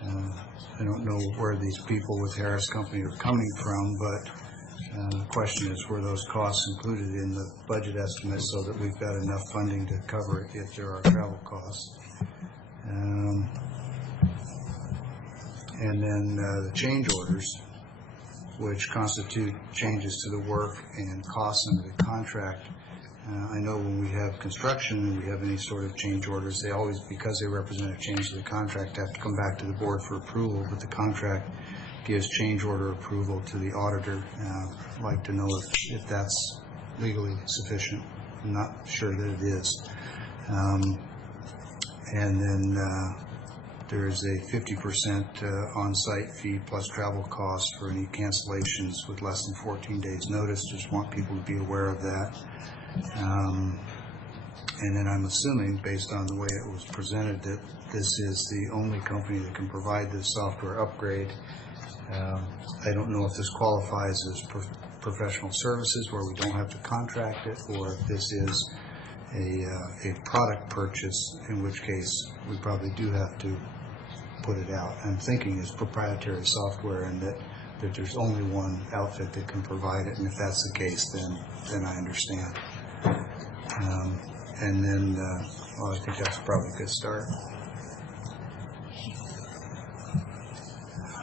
I don't know where these people with Harris Company are coming from, but the question is, were those costs included in the budget estimate so that we've got enough funding to cover it if there are travel costs? And then the change orders, which constitute changes to the work and costs under the contract. I know when we have construction and we have any sort of change orders, they always, because they represent a change to the contract, have to come back to the board for approval, but the contract gives change order approval to the auditor. I'd like to know if that's legally sufficient. I'm not sure that it is. And then there's a 50% on-site fee plus travel costs for any cancellations with less than 14 days notice. Just want people to be aware of that. And then I'm assuming, based on the way it was presented, that this is the only company that can provide this software upgrade. I don't know if this qualifies as professional services where we don't have to contract it, or if this is a product purchase, in which case we probably do have to put it out. I'm thinking it's proprietary software, and that there's only one outfit that can provide it, and if that's the case, then I understand. And then, well, I think that's probably a good start.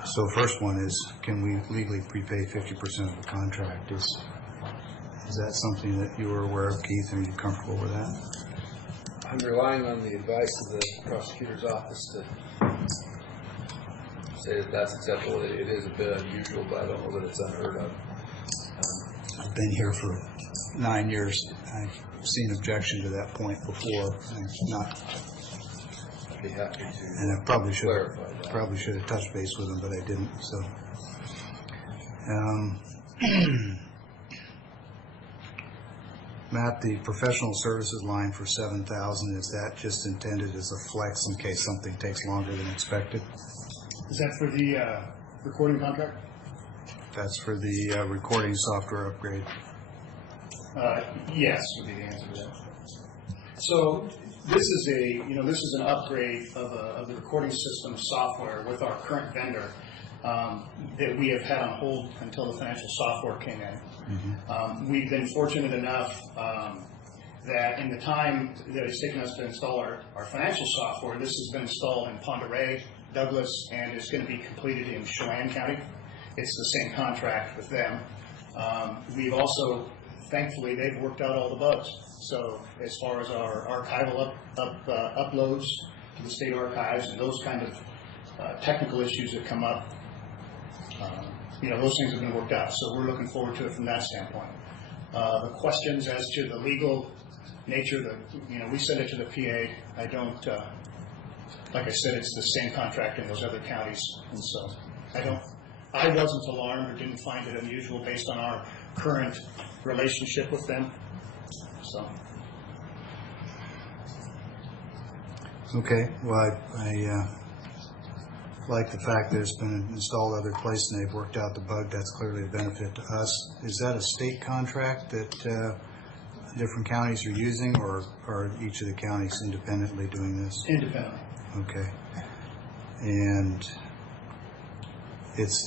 So the first one is, can we legally prepay 50% of the contract? Is that something that you were aware of, Keith? Are you comfortable with that? I'm relying on the advice of the prosecutor's office to say that that's acceptable. It is a bit unusual, but I don't know that it's unheard of. I've been here for 9 years. I've seen objection to that point before. I'd be happy to. And I probably should have touched base with them, but I didn't. So, Matt, the professional services line for $7,000, is that just intended as a flex in case something takes longer than expected? Is that for the recording contract? That's for the recording software upgrade. Yes, would be the answer to that. So this is an upgrade of the recording system software with our current vendor that we have had on hold until the financial software came in. Mm-hmm. We've been fortunate enough that in the time that it's taken us to install our financial software, this has been installed in Pend Oreille, Douglas, and is going to be completed in Chelan County. It's the same contract with them. We've also, thankfully, they've worked out all the bugs. So as far as our archival uploads to the state archives and those kind of technical issues that come up, those things have been worked out. So we're looking forward to it from that standpoint. The questions as to the legal nature, we sent it to the PA. I don't, like I said, it's the same contract in those other counties, and so I wasn't alarmed or didn't find it unusual based on our current relationship with them. So. Okay. Well, I like the fact that it's been installed other places and they've worked out the bug. That's clearly a benefit to us. Is that a state contract that different counties are using, or are each of the counties independently doing this? Independently. Okay. And it's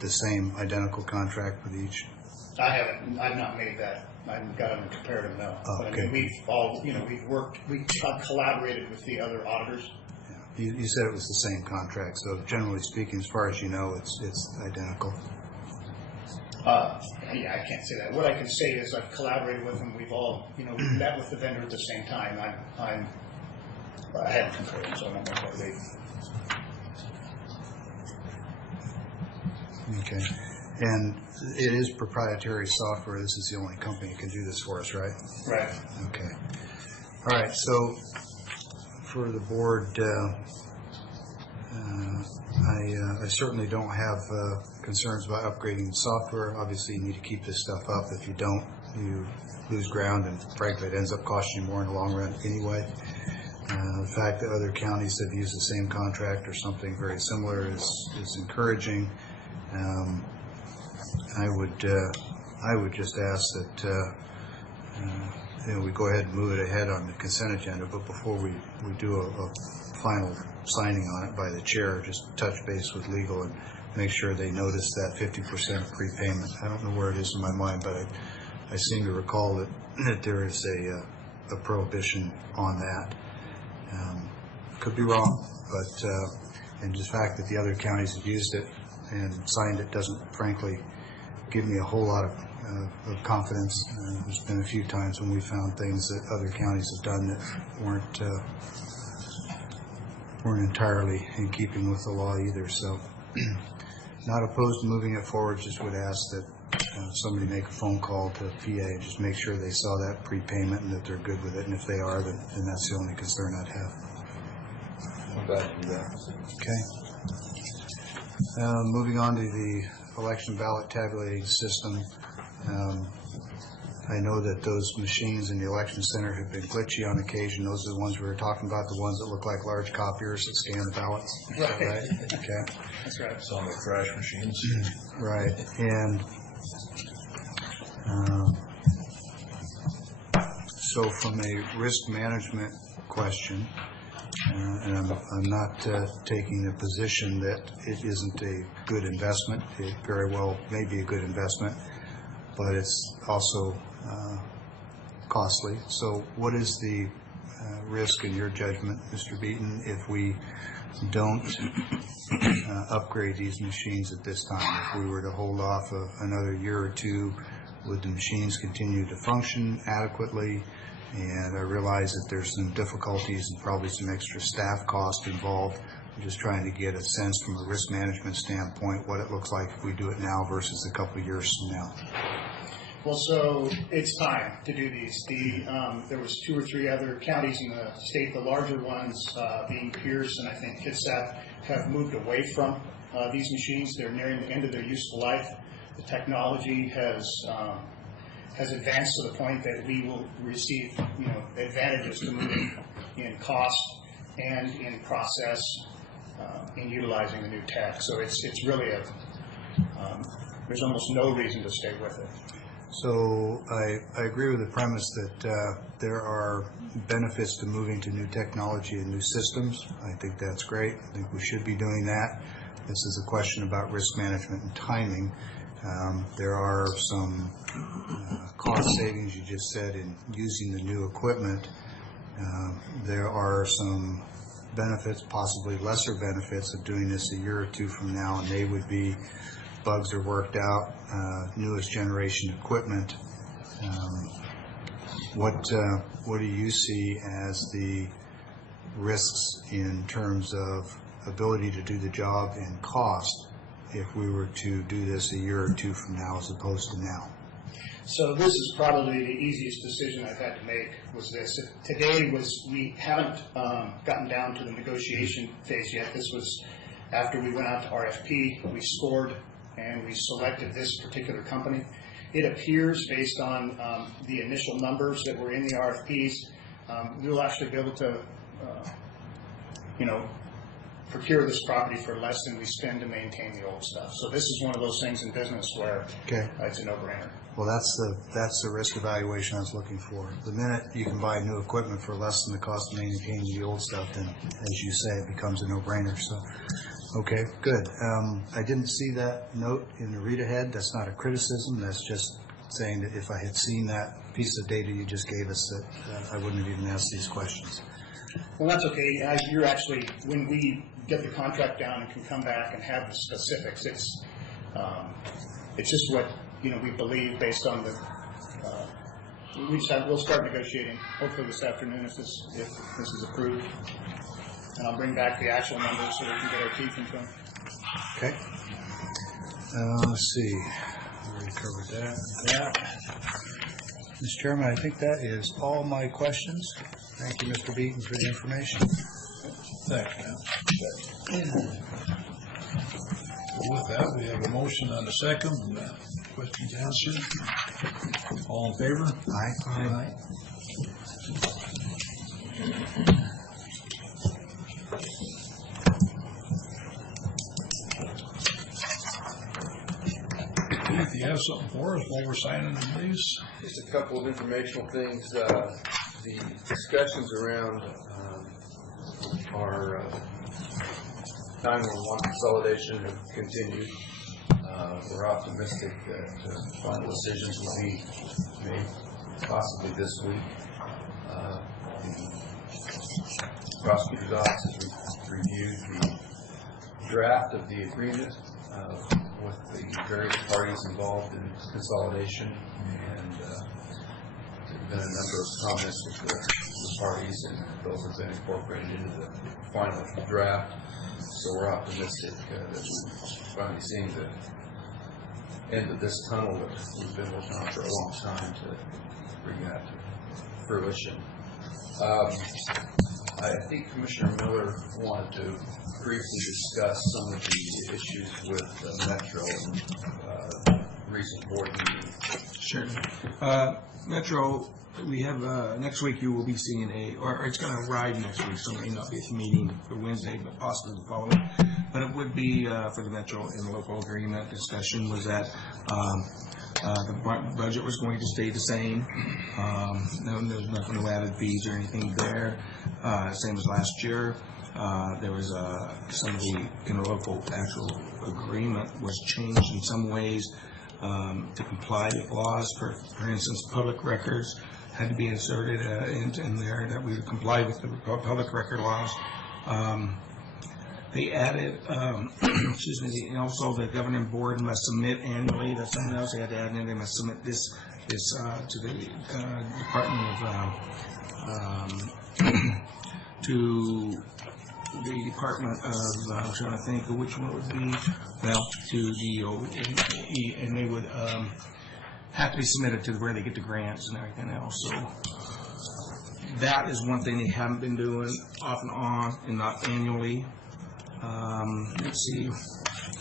the same identical contract with each? I've not made that. I haven't got them in comparative now. Oh, okay. But we've collaborated with the other auditors. Yeah. You said it was the same contract, so generally speaking, as far as you know, it's identical. Yeah, I can't say that. What I can say is I've collaborated with them. We've all, we met with the vendor at the same time. I haven't compared them, so I don't know what they. Okay. And it is proprietary software. This is the only company that can do this for us, right? Right. Okay. All right. So for the board, I certainly don't have concerns about upgrading the software. Obviously, you need to keep this stuff up. If you don't, you lose ground, and frankly, it ends up costing you more in the long run anyway. The fact that other counties have used the same contract or something very similar is encouraging. I would just ask that we go ahead and move it ahead on the consent agenda, but before we do a final signing on it by the chair, just touch base with legal and make sure they notice that 50% prepayment. I don't know where it is in my mind, but I seem to recall that there is a prohibition on that. Could be wrong, but and the fact that the other counties have used it and signed it doesn't, frankly, give me a whole lot of confidence. There's been a few times when we found things that other counties have done that weren't entirely in keeping with the law either. So, not opposed to moving it forward. Just would ask that somebody make a phone call to PA and just make sure they saw that prepayment and that they're good with it. And if they are, then that's the only concern I'd have. I'm glad to do that. Okay. Moving on to the election ballot tabulating system. I know that those machines in the election center have been glitchy on occasion. Those are the ones we were talking about, the ones that look like large copiers that scan the ballots. Right? Okay. That's right. It's on the trash machines. Right. And so from a risk management question, and I'm not taking a position that it isn't a good investment. It very well may be a good investment, but it's also costly. So what is the risk in your judgment, Mr. Beaton, if we don't upgrade these machines at this time? If we were to hold off another year or two, would the machines continue to function adequately? And I realize that there's some difficulties and probably some extra staff cost involved. I'm just trying to get a sense from a risk management standpoint what it looks like if we do it now versus a couple of years from now. Well, so it's time to do these. There was 2 or 3 other counties in the state, the larger ones being Pierce and I think Kitsap, have moved away from these machines. They're nearing the end of their useful life. The technology has advanced to the point that we will receive, advantages to moving in cost and in process in utilizing the new tech. So it's really there's almost no reason to stay with it. So I agree with the premise that there are benefits to moving to new technology and new systems. I think that's great. I think we should be doing that. This is a question about risk management and timing. There are some cost savings, you just said, in using the new equipment. There are some benefits, possibly lesser benefits of doing this a year or two from now, and they would be bugs are worked out, newest generation equipment. What do you see as the risks in terms of ability to do the job and cost if we were to do this a year or two from now as opposed to now? So this is probably the easiest decision I've had to make was this. Today we haven't gotten down to the negotiation phase yet. This was after we went out to RFP, we scored and we selected this particular company. It appears based on the initial numbers that were in the RFPs, we'll actually be able to, procure this property for less than we spend to maintain the old stuff. So this is one of those things in business where it's a no-brainer. Well, that's the risk evaluation I was looking for. The minute you can buy new equipment for less than the cost of maintaining the old stuff, then, as you say, it becomes a no-brainer. So, okay, good. I didn't see that note in the read-ahead. That's not a criticism. That's just saying that if I had seen that piece of data you just gave us, that I wouldn't have even asked these questions. Well, that's okay. You're actually, when we get the contract down and can come back and have the specifics, it's just what we believe based on the. We'll start negotiating hopefully this afternoon if this is approved, and I'll bring back the actual numbers so we can get our teeth into them. Okay. Let's see. We already covered that. Mr. Chairman, I think that is all my questions. Thank you, Mr. Beaton, for the information. Thanks, man. With that, we have a motion and a second. Questions answered. All in favor? Aye. Aye. If you have something for us while we're signing the lease. Just a couple of informational things. The discussions around our 911 consolidation have continued. We're optimistic that final decisions will be made possibly this week. The prosecutor's office has reviewed the draft of the agreement with the various parties involved in consolidation, and there have been a number of comments with the parties, and those have been incorporated into the final draft. So we're optimistic that we're finally seeing the end of this tunnel that we've been working on for a long time to bring that to fruition. I think Commissioner Miller wanted to briefly discuss some of the issues with Metro and recent board meeting. Sure. Metro, we have next week you will be seeing or it's going to arrive next week, so it may not be a meeting for Wednesday, but possibly the following. But it would be for the Metro and local agreement discussion was that the budget was going to stay the same. There's nothing no added fees or anything there. Same as last year. There was some of the interlocal actual agreement was changed in some ways to comply with laws. For instance, public records had to be inserted in there that we would comply with the public record laws. They added, excuse me, and also the governing board must submit annually. That's something else they had to add in. They must submit this to the Department of to the Department of, I'm trying to think of which one it would be, well, to the, and they would have to be submitted to where they get the grants and everything else. So that is one thing they haven't been doing off and on and not annually. Let's see.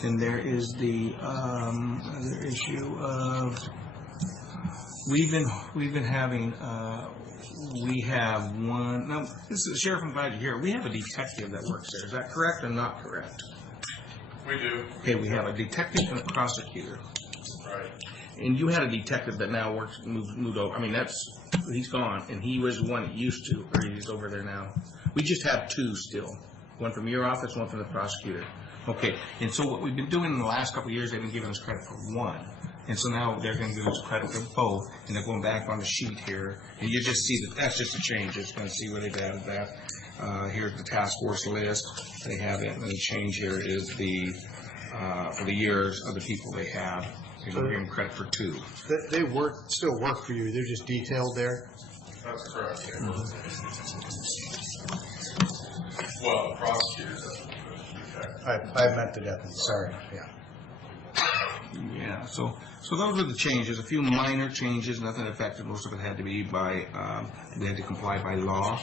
Then there is the other issue of we've been having we have one. Now, this is Sheriff. I'm glad you're here. We have a detective that works there. Is that correct or not correct? We do. Okay, we have a detective and a prosecutor. Right. And you had a detective that now works, moved over. I mean, he's gone, and he was the one that used to, or he's over there now. We just have two still. One from your office, one from the prosecutor. Okay, and so what we've been doing in the last couple of years, they've been giving us credit for one. And so now they're going to give us credit for both, and they're going back on the sheet here. And you just see that that's just a change. It's going to see where they've added that. Here's the task force list. They have it, and the change here is for the years of the people they have. They will give them credit for 2. They still work for you, they're just detailed there? That's correct. Well, the prosecutors. I meant the deputy, sorry, yeah. Yeah, so those are the changes, a few minor changes, nothing effective. Most of it had to be by, they had to comply by law.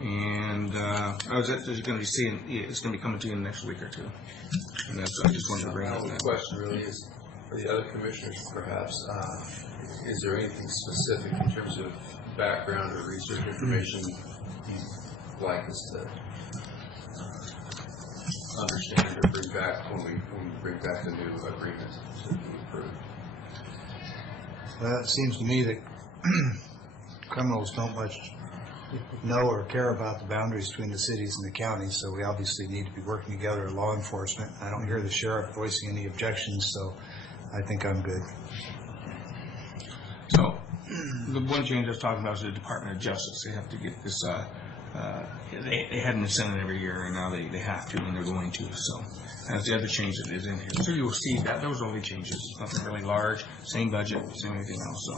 And I was going to be seeing, it's going to be coming to you in the next week or 2. And that's, I just wanted to bring up The that. question really is, for the other commissioners perhaps, is there anything specific in terms of background or research information you'd like us to understand or bring back when we bring back the new agreement to be approved? Well, it seems to me that criminals don't much know or care about the boundaries between the cities and the counties, so we obviously need to be working together as law enforcement. I don't hear the sheriff voicing any objections, so I think I'm good. So the one change I was talking about is the Department of Justice. They have to get this, they hadn't been sending it every year, and now they have to, and they're going to. So that's the other change that is in here. So you will see that. Those are only changes. Nothing really large. Same budget, same anything else. So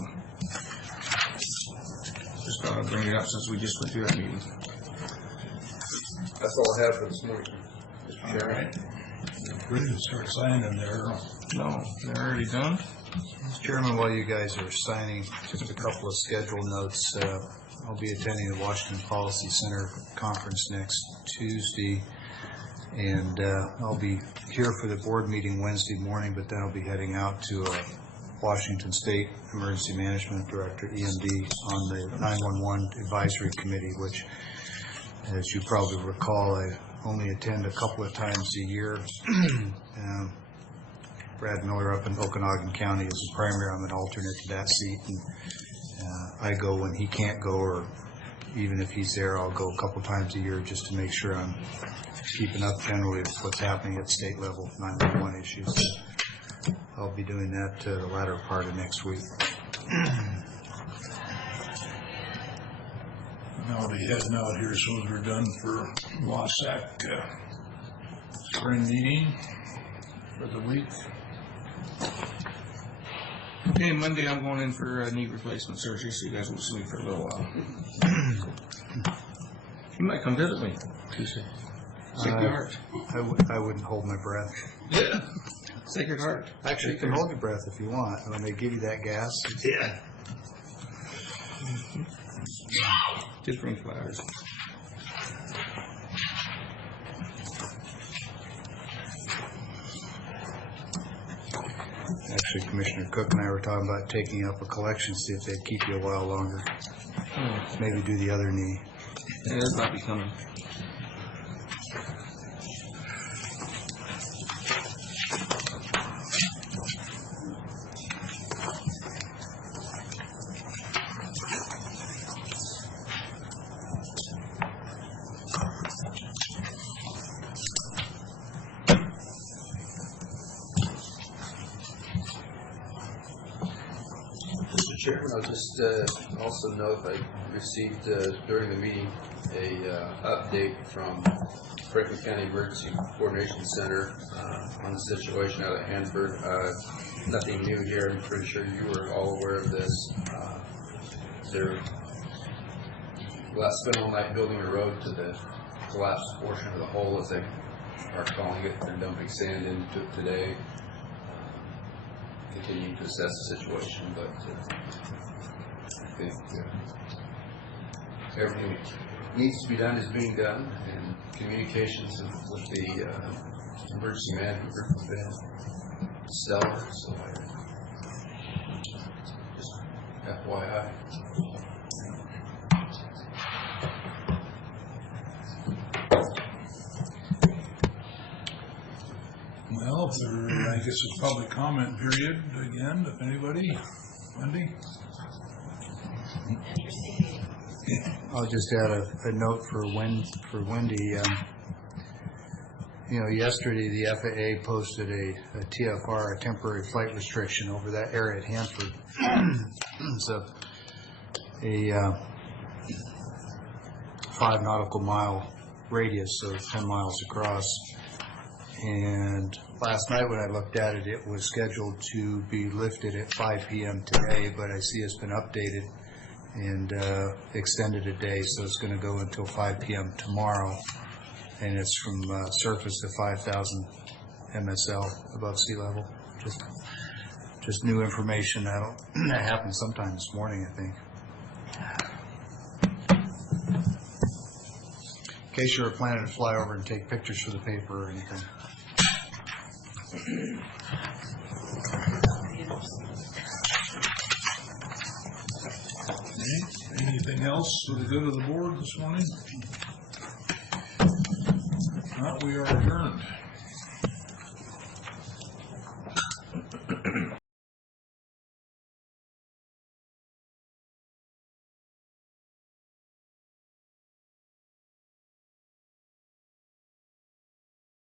just thought I'd bring it up since we just went through that meeting. That's all I have for this morning, Mr. Chairman. We can start signing there. No, they're already done. Mr. Chairman, while you guys are signing, just a couple of schedule notes. I'll be attending the Washington Policy Center conference next Tuesday, and I'll be here for the board meeting Wednesday morning, but then I'll be heading out to Washington State Emergency Management Director, EMD, on the 911 Advisory Committee, which, as you probably recall, I only attend a couple of times a year. Brad Miller up in Okanagan County is a primary. I'm an alternate to that seat, and I go when he can't go, or even if he's there, I'll go a couple times a year just to make sure I'm keeping up generally with what's happening at state level 911 issues. I'll be doing that the latter part of next week. I'll be heading out here as soon as we're done for Wassac spring meeting for the week. Okay, Monday I'm going in for knee replacement surgery, so you guys will see me for a little while. You might come visit me Tuesday. Sacred Heart. I wouldn't hold my breath. Yeah. Sacred Heart. Actually, you can hold your breath if you want when they give you that gas. Yeah. Just bring flowers. Actually, Commissioner Cook and I were talking about taking up a collection, see if they'd keep you a while longer. Maybe do the other knee. Yeah, it's not becoming. Chairman, I'll just also note I received during the meeting a update from Franklin County Emergency Coordination Center on the situation out at Hanford. Nothing new here. I'm pretty sure you were all aware of this. They're spent all night building a road to the collapsed portion of the hole, as they are calling it. They're dumping sand into it today. Continuing to assess the situation, but I think everything that needs to be done is being done, and communications with the emergency management group have been stellar, so just FYI. Well, if there, I guess it's public comment period again, if anybody. Wendy? I'll just add a note for Wendy. Yesterday the FAA posted a TFR, a temporary flight restriction over that area at Hanford. So a 5 nautical mile radius, so 10 miles across. And last night when I looked at it, it was scheduled to be lifted at 5 p.m. today, but I see it's been updated and extended a day, so it's going to go until 5 p.m. tomorrow. And it's from surface to 5,000 MSL above sea level. Just new information. That happened sometime this morning, I think. In case you were planning to fly over and take pictures for the paper or anything. Anything else for the good of the board this morning? If not, we are adjourned.